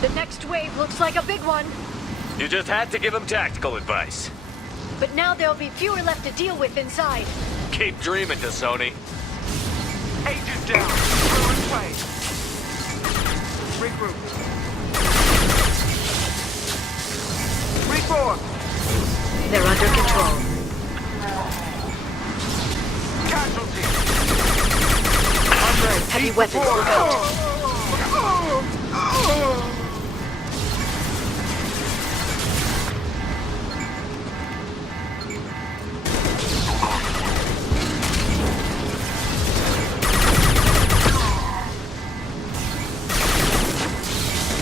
The next wave looks like a big one. You just had to give them tactical advice. But now there'll be fewer left to deal with inside. Keep dreaming, Sony. Agent down. Ruin's way. Regroup. Reform. They're under control. Casualty. Heavy weapons will out.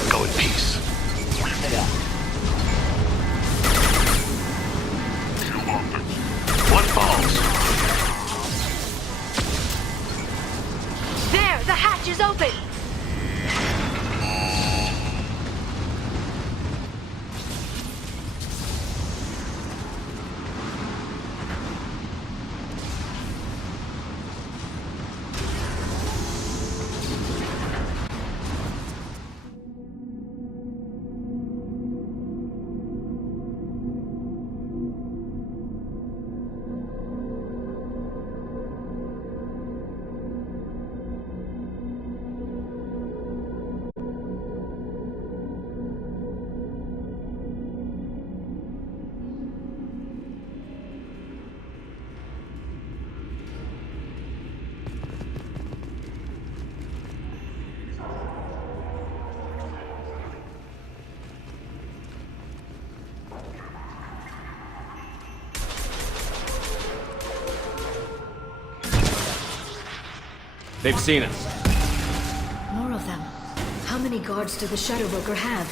Go in peace. One falls. There, the hatch is open. They've seen us. More of them. How many guards do the Shadow Broker have?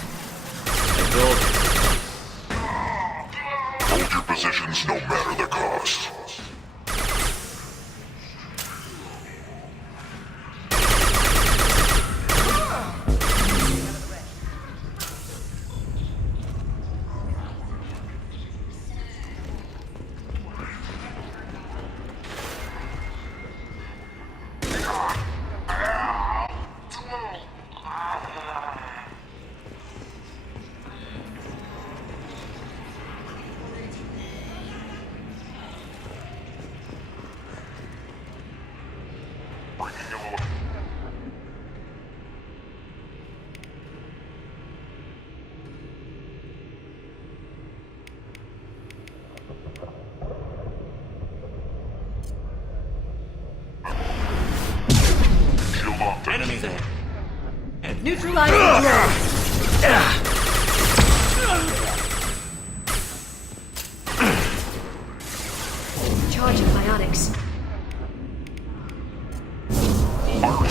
Hold your positions no matter the cost. Enemies ahead. Neutralize the drone! Charging biotics. Reform.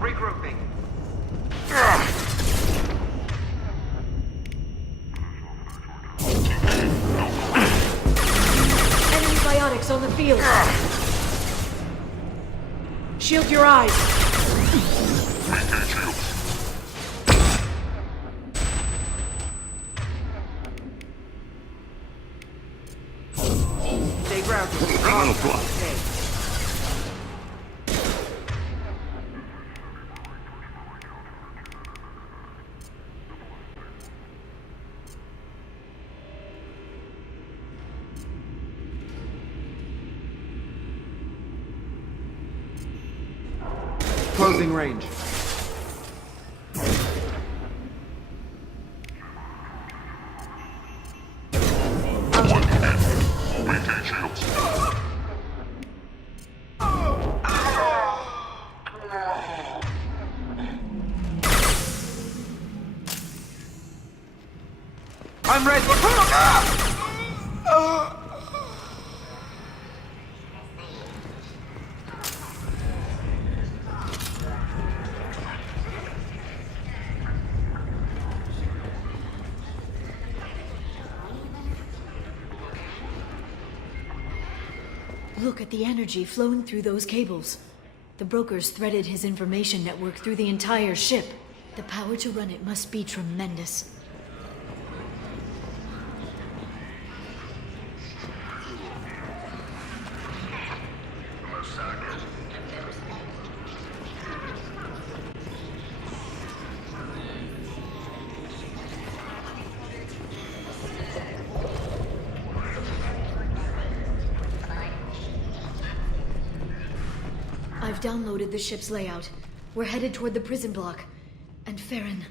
Regrouping. Enemy biotics on the field. Shield your eyes. Stay grounded. Okay. Closing range. Maintain shields. I'm ready. Look at the energy flowing through those cables. The brokers threaded his information network through the entire ship. The power to run it must be tremendous. I've downloaded the ship's layout. We're headed toward the prison block. And Farron.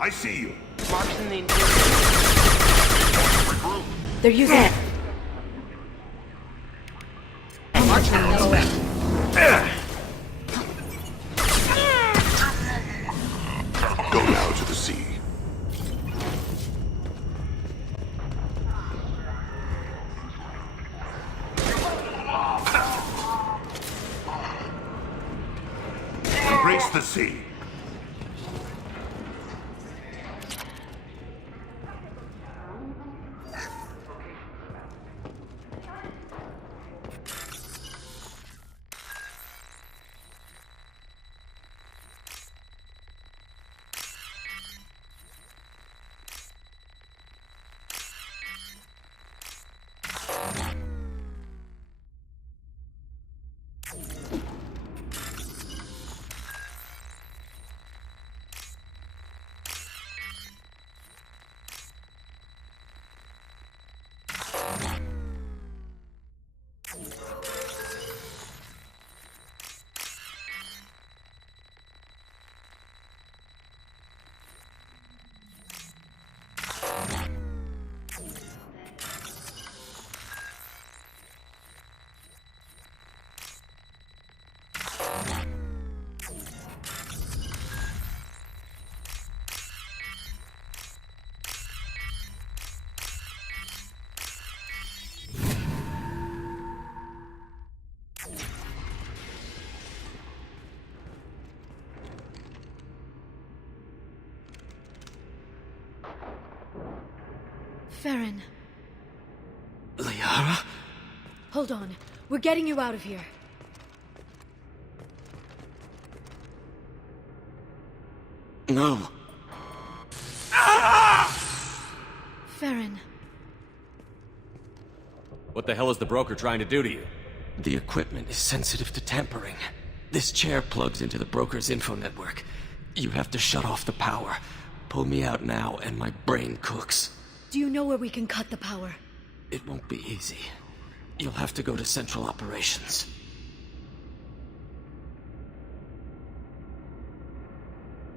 I see you. Marks in the interior. They're using it. Marks in the west. Go now to the sea. Embrace the sea. Farron. Liara? Hold on. We're getting you out of here. No. Farron. What the hell is the broker trying to do to you? The equipment is sensitive to tampering. This chair plugs into the broker's info network. You have to shut off the power. Pull me out now, and my brain cooks. Do you know where we can cut the power? It won't be easy. You'll have to go to Central Operations.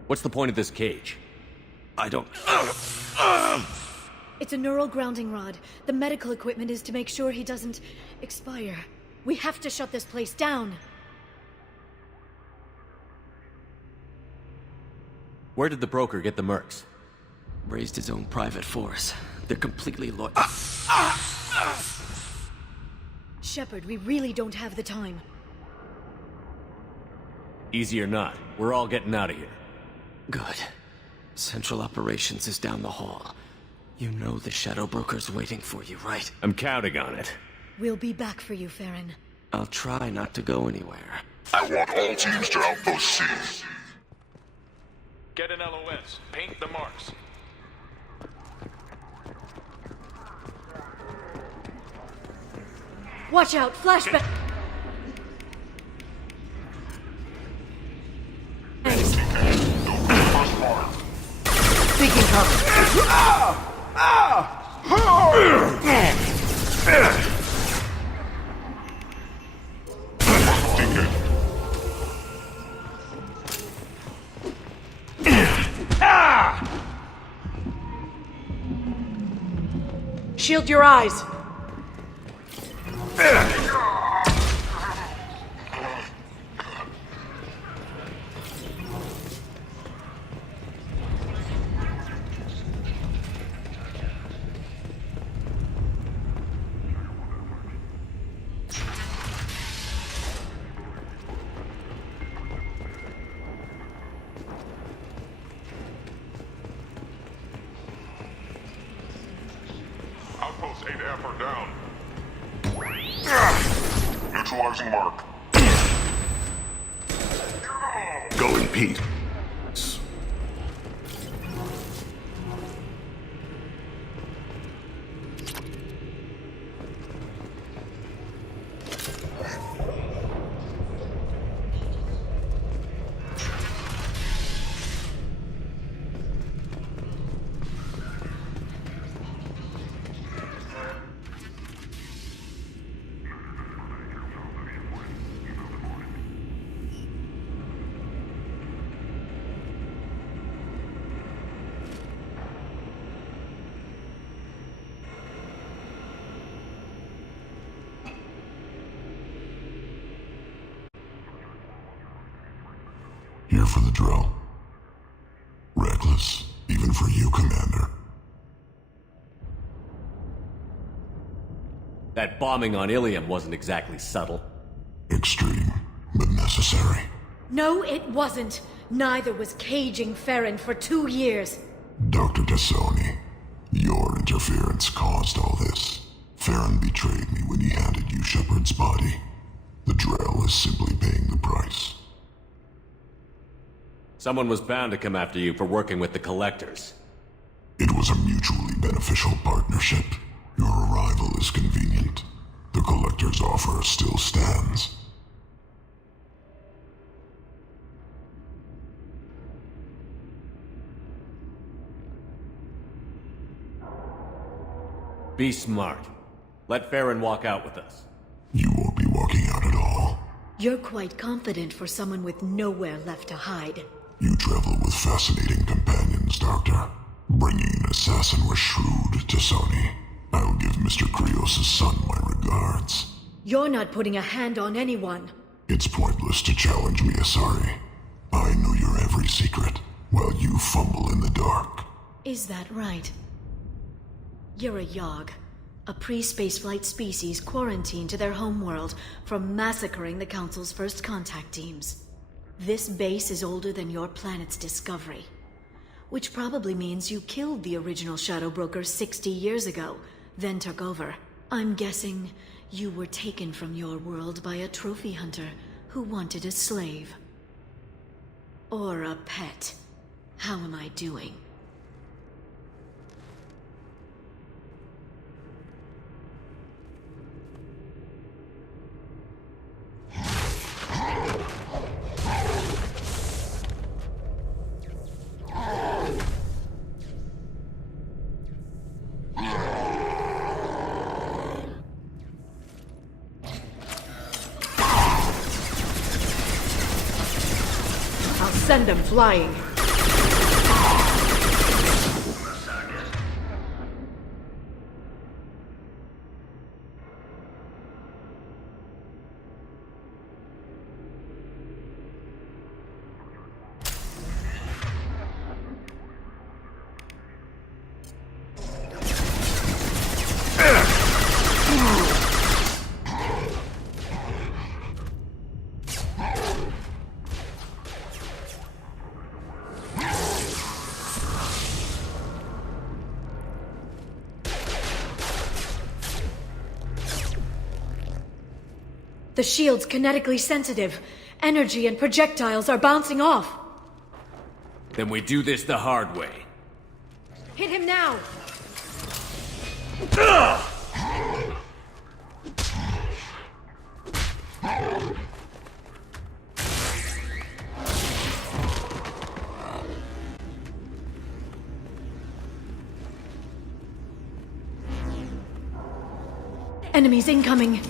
What's the point of this cage? I don't... It's a neural grounding rod. The medical equipment is to make sure he doesn't expire. We have to shut this place down. Where did the broker get the mercs? Raised his own private force. They're completely loyal. Shepard, we really don't have the time. Easy or not, we're all getting out of here. Good. Central Operations is down the hall. You know the Shadow Broker's waiting for you, right? I'm counting on it. We'll be back for you, Farron. I'll try not to go anywhere. I want all teams to Outpost C. Get an LOS. Paint the marks. Watch out! Flashback! Seeking cover. Shield your eyes. Outpost 8F are down. Neutralizing mark. Going, Pete. Here for the drill. Reckless, even for you, Commander. That bombing on Ilium wasn't exactly subtle. Extreme, but necessary. No, it wasn't. Neither was caging Farron for 2 years. Dr. Tassoni, your interference caused all this. Farron betrayed me when he handed you Shepard's body. The Drell is simply paying the price. Someone was bound to come after you for working with the Collectors. It was a mutually beneficial partnership. Your arrival is convenient. The Collector's offer still stands. Be smart. Let Farron walk out with us. You won't be walking out at all. You're quite confident for someone with nowhere left to hide. You travel with fascinating companions, Doctor. Bringing an assassin was shrewd, Tassoni. I'll give Mr. Krios' son my regards. You're not putting a hand on anyone. It's pointless to challenge me, Asari. I know your every secret, while you fumble in the dark. Is that right? You're a Yogg, a pre-spaceflight species quarantined to their homeworld from massacring the Council's first contact teams. This base is older than your planet's discovery, which probably means you killed the original Shadow Broker 60 years ago, then took over. I'm guessing you were taken from your world by a trophy hunter who wanted a slave. Or a pet. How am I doing? send them flying. The shield's kinetically sensitive. Energy and projectiles are bouncing off. Then we do this the hard way. Hit him now! Enemies incoming.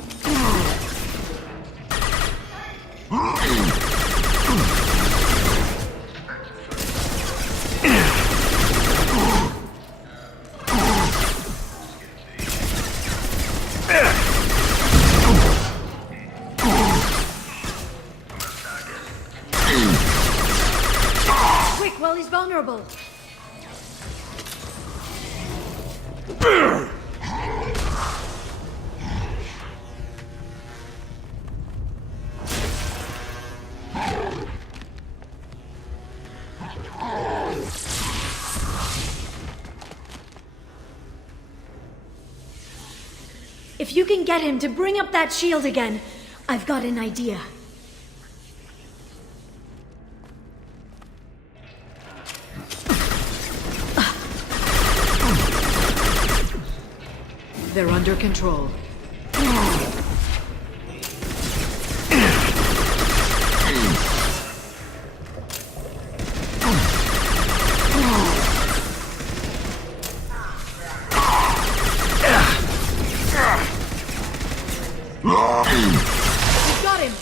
Quick, while he's vulnerable. If you can get him to bring up that shield again, I've got an idea. They're under control. We've got him!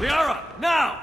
Liara, now!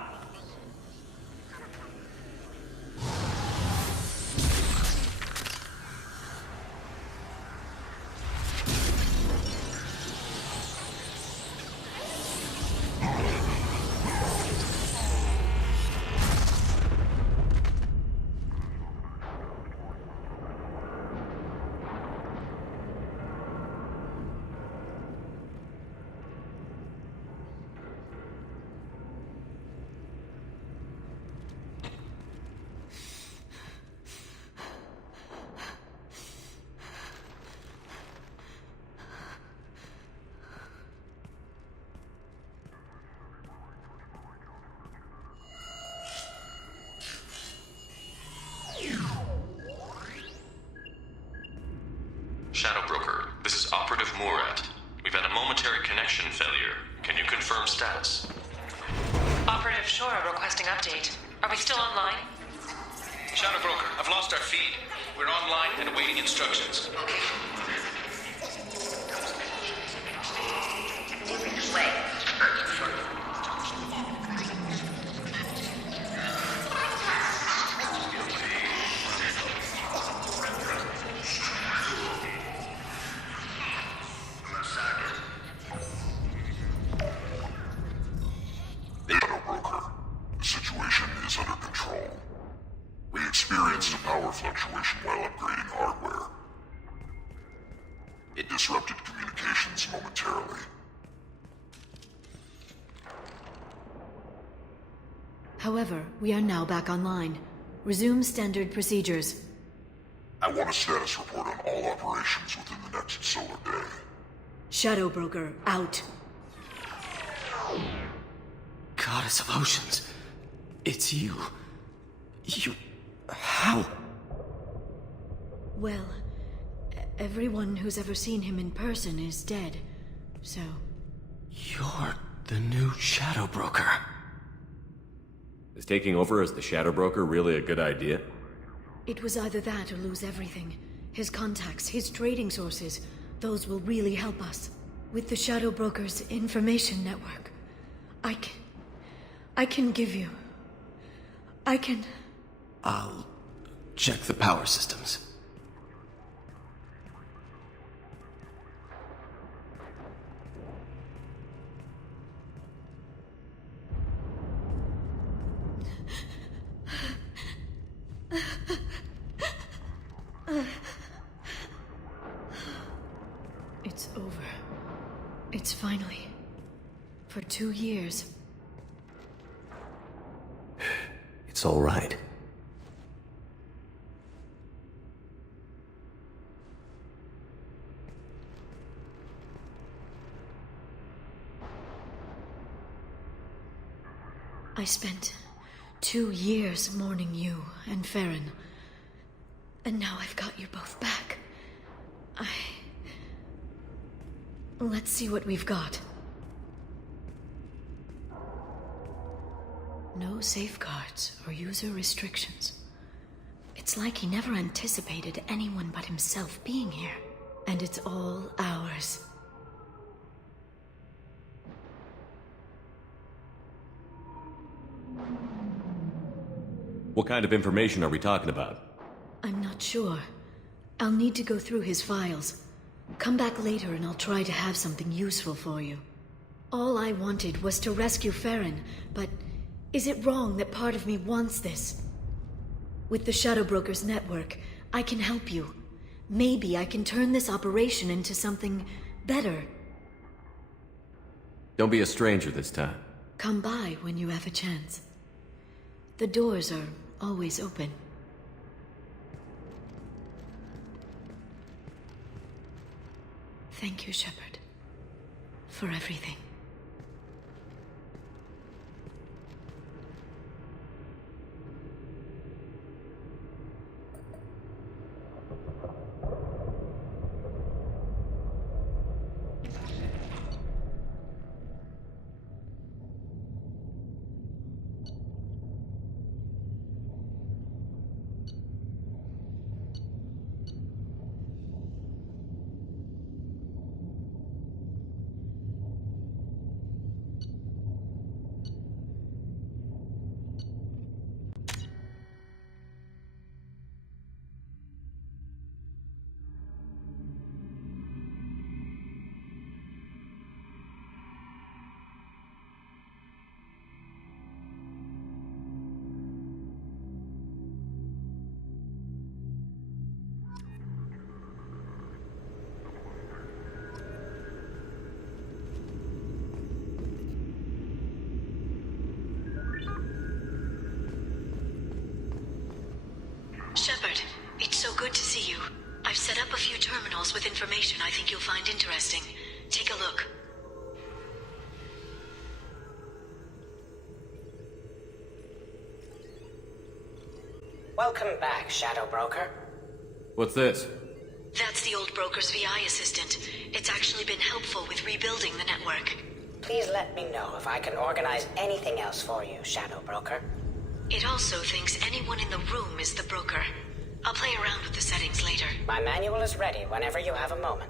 Shadow Broker, this is Operative Murat. We've had a momentary connection failure. Can you confirm status? Operative Shora requesting update. Are we still online? Shadow Broker, I've lost our feed. We're online and awaiting instructions. Shadow Broker, the situation is under control. We experienced a power fluctuation while upgrading hardware. It disrupted communications momentarily. However, we are now back online. Resume standard procedures. I want a status report on all operations within the next solar day. Shadow Broker, out. Goddess of Oceans, it's you. You... how? Well, everyone who's ever seen him in person is dead, so... You're the new Shadow Broker. Is taking over as the Shadow Broker really a good idea? It was either that or lose everything. His contacts, his trading sources, those will really help us. With the Shadow Broker's information network, I can give you... I'll check the power systems. It's over. It's finally... For 2 years. It's all right. I spent 2 years mourning you and Farron. And now I've got you both back. Let's see what we've got. No safeguards or user restrictions. It's like he never anticipated anyone but himself being here. And it's all ours. What kind of information are we talking about? I'm not sure. I'll need to go through his files. Come back later and I'll try to have something useful for you. All I wanted was to rescue Farron, but is it wrong that part of me wants this? With the Shadow Broker's network, I can help you. Maybe I can turn this operation into something better. Don't be a stranger this time. Come by when you have a chance. The doors are always open. Thank you, Shepard, for everything. Shepard, it's so good to see you. I've set up a few terminals with information I think you'll find interesting. Take a look. Welcome back, Shadow Broker. What's this? That's the old broker's VI assistant. It's actually been helpful with rebuilding the network. Please let me know if I can organize anything else for you, Shadow Broker. It also thinks anyone in the room is the broker. I'll play around with the settings later. My manual is ready whenever you have a moment.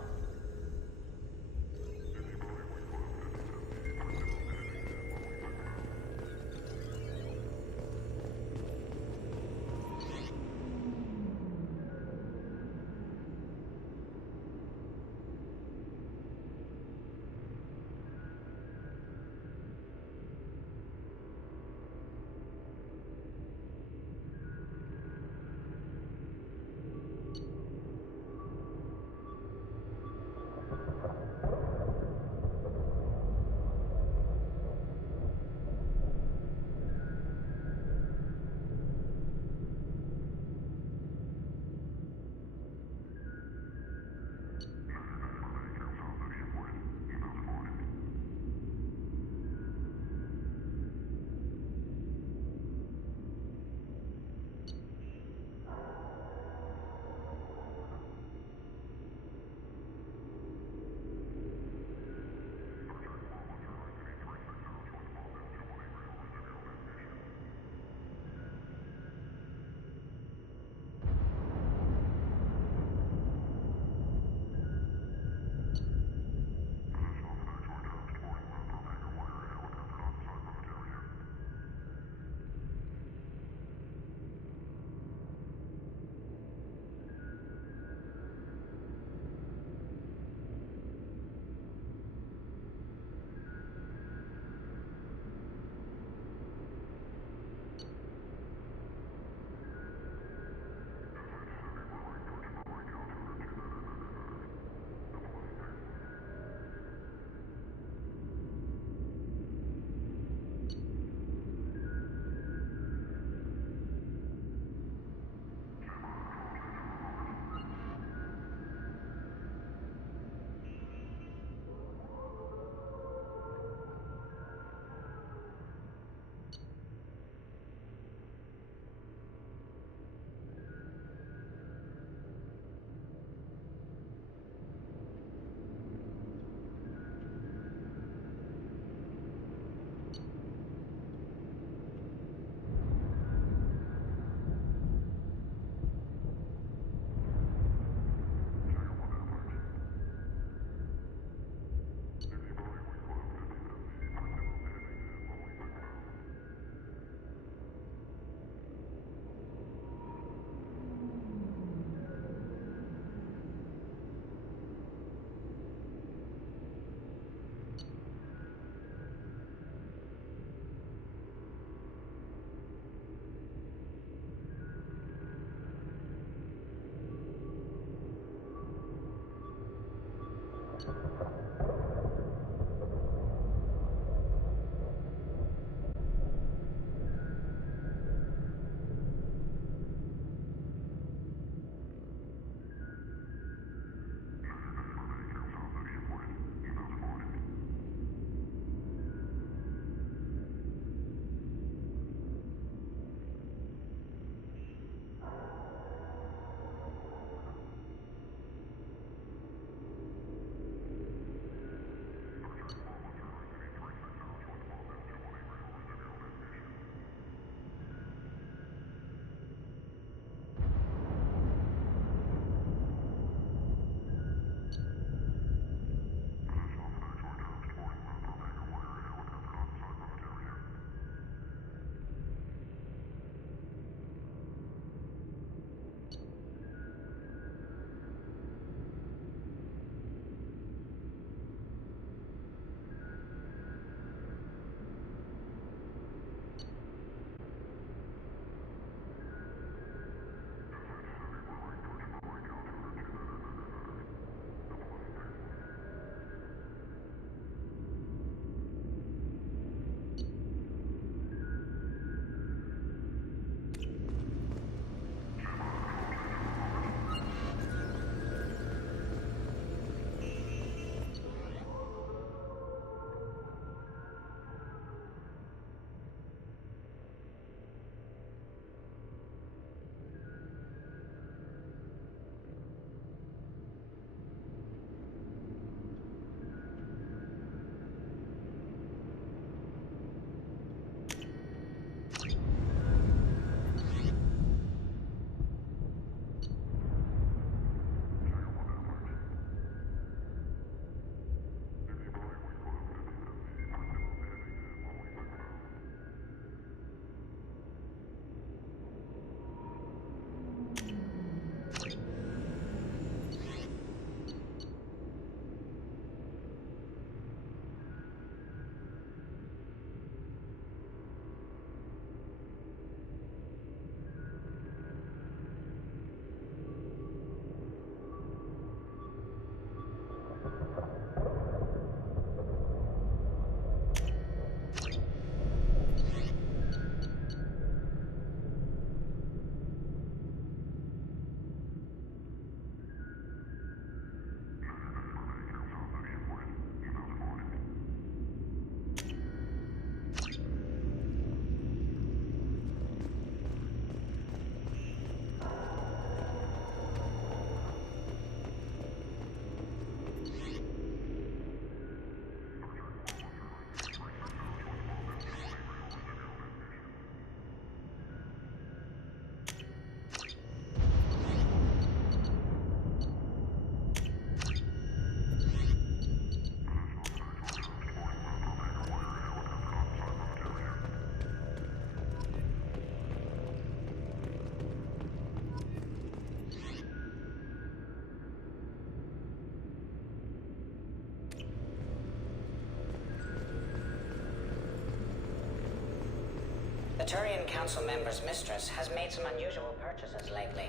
The Turian Council member's mistress has made some unusual purchases lately.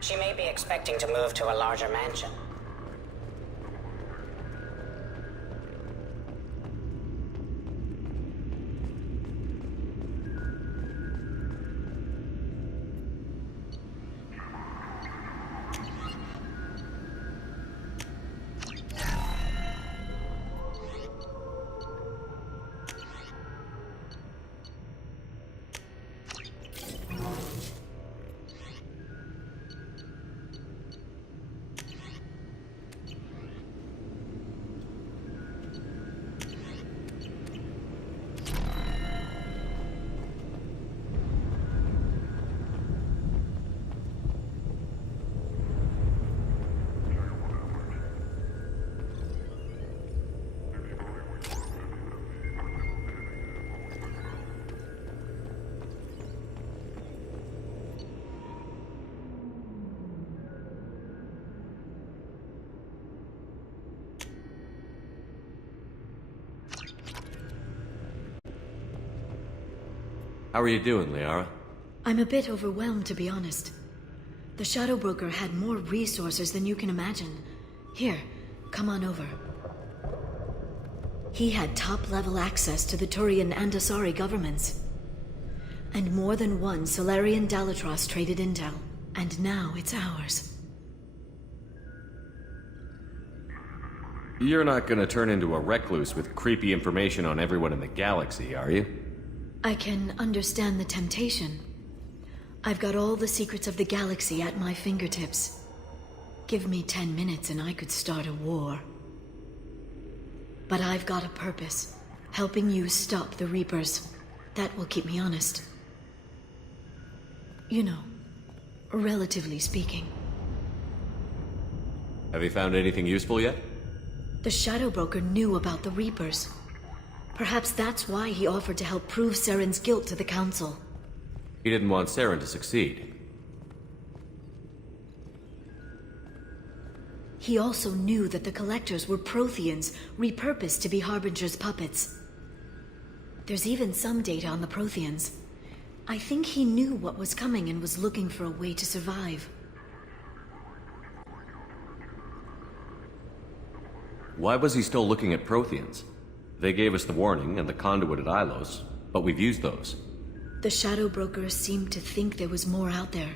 She may be expecting to move to a larger mansion. How are you doing, Liara? I'm a bit overwhelmed, to be honest. The Shadow Broker had more resources than you can imagine. Here, come on over. He had top-level access to the Turian and Asari governments. And more than one Solarian Dalatrass traded intel. And now it's ours. You're not gonna turn into a recluse with creepy information on everyone in the galaxy, are you? I can understand the temptation. I've got all the secrets of the galaxy at my fingertips. Give me 10 minutes and I could start a war. But I've got a purpose. Helping you stop the Reapers. That will keep me honest. You know, relatively speaking. Have you found anything useful yet? The Shadow Broker knew about the Reapers. Perhaps that's why he offered to help prove Saren's guilt to the Council. He didn't want Saren to succeed. He also knew that the Collectors were Protheans, repurposed to be Harbinger's puppets. There's even some data on the Protheans. I think he knew what was coming and was looking for a way to survive. Why was he still looking at Protheans? They gave us the warning and the conduit at Ilos, but we've used those. The Shadow Broker seemed to think there was more out there.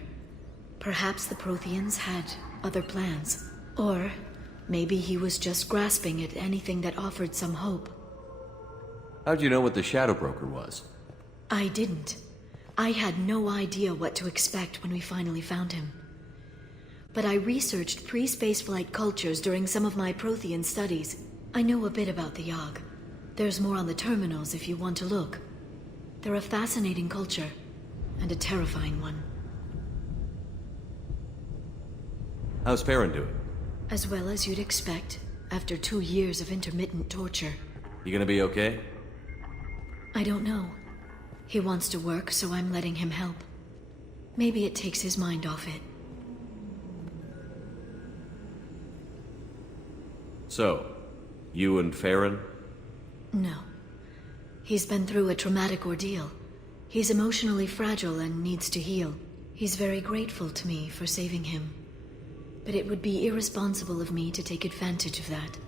Perhaps the Protheans had other plans. Or maybe he was just grasping at anything that offered some hope. How'd you know what the Shadow Broker was? I didn't. I had no idea what to expect when we finally found him. But I researched pre-spaceflight cultures during some of my Prothean studies. I know a bit about the Yogg. There's more on the terminals if you want to look. They're a fascinating culture, and a terrifying one. How's Farron doing? As well as you'd expect, after 2 years of intermittent torture. You gonna be okay? I don't know. He wants to work, so I'm letting him help. Maybe it takes his mind off it. So, you and Farron? No. He's been through a traumatic ordeal. He's emotionally fragile and needs to heal. He's very grateful to me for saving him. But it would be irresponsible of me to take advantage of that.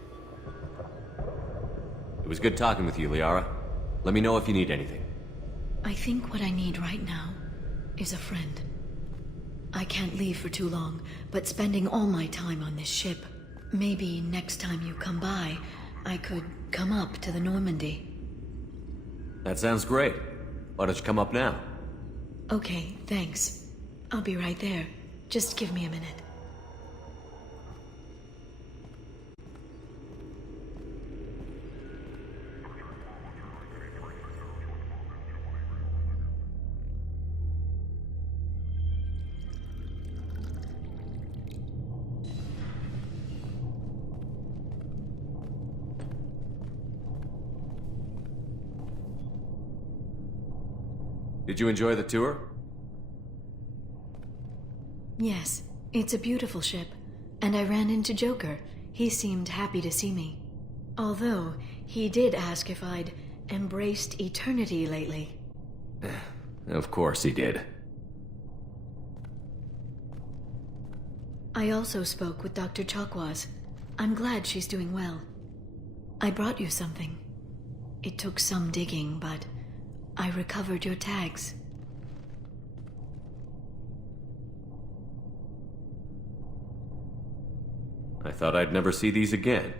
It was good talking with you, Liara. Let me know if you need anything. I think what I need right now is a friend. I can't leave for too long, but spending all my time on this ship. Maybe next time you come by, I could come up to the Normandy. That sounds great. Why don't you come up now? Okay, thanks. I'll be right there. Just give me a minute. Did you enjoy the tour? Yes, it's a beautiful ship. And I ran into Joker. He seemed happy to see me. Although, he did ask if I'd embraced eternity lately. Of course he did. I also spoke with Dr. Chakwas. I'm glad she's doing well. I brought you something. It took some digging, but I recovered your tags. I thought I'd never see these again.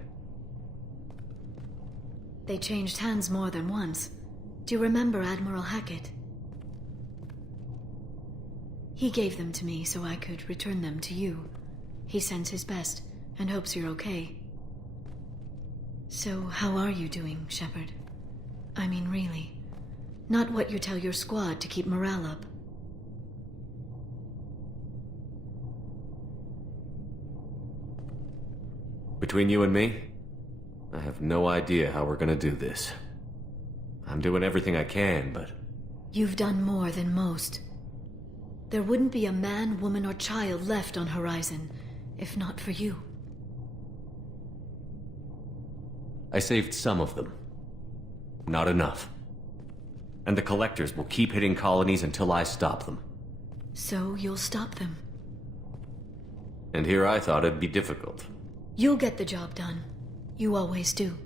They changed hands more than once. Do you remember Admiral Hackett? He gave them to me so I could return them to you. He sends his best and hopes you're okay. So how are you doing, Shepard? I mean, really. Not what you tell your squad to keep morale up. Between you and me, I have no idea how we're gonna do this. I'm doing everything I can, but... You've done more than most. There wouldn't be a man, woman, or child left on Horizon, if not for you. I saved some of them. Not enough. And the Collectors will keep hitting colonies until I stop them. So you'll stop them? And here I thought it'd be difficult. You'll get the job done. You always do.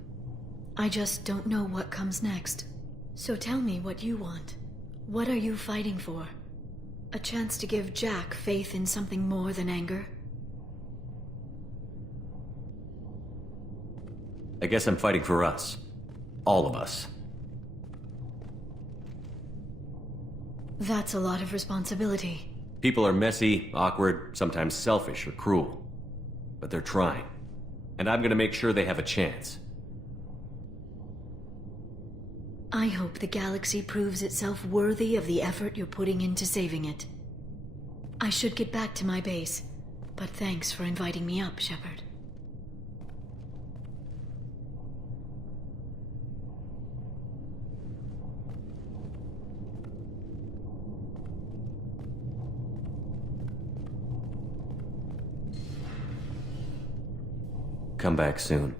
I just don't know what comes next. So tell me what you want. What are you fighting for? A chance to give Jack faith in something more than anger? I guess I'm fighting for us. All of us. That's a lot of responsibility. People are messy, awkward, sometimes selfish or cruel. But they're trying. And I'm gonna make sure they have a chance. I hope the galaxy proves itself worthy of the effort you're putting into saving it. I should get back to my base, but thanks for inviting me up, Shepard. Come back soon.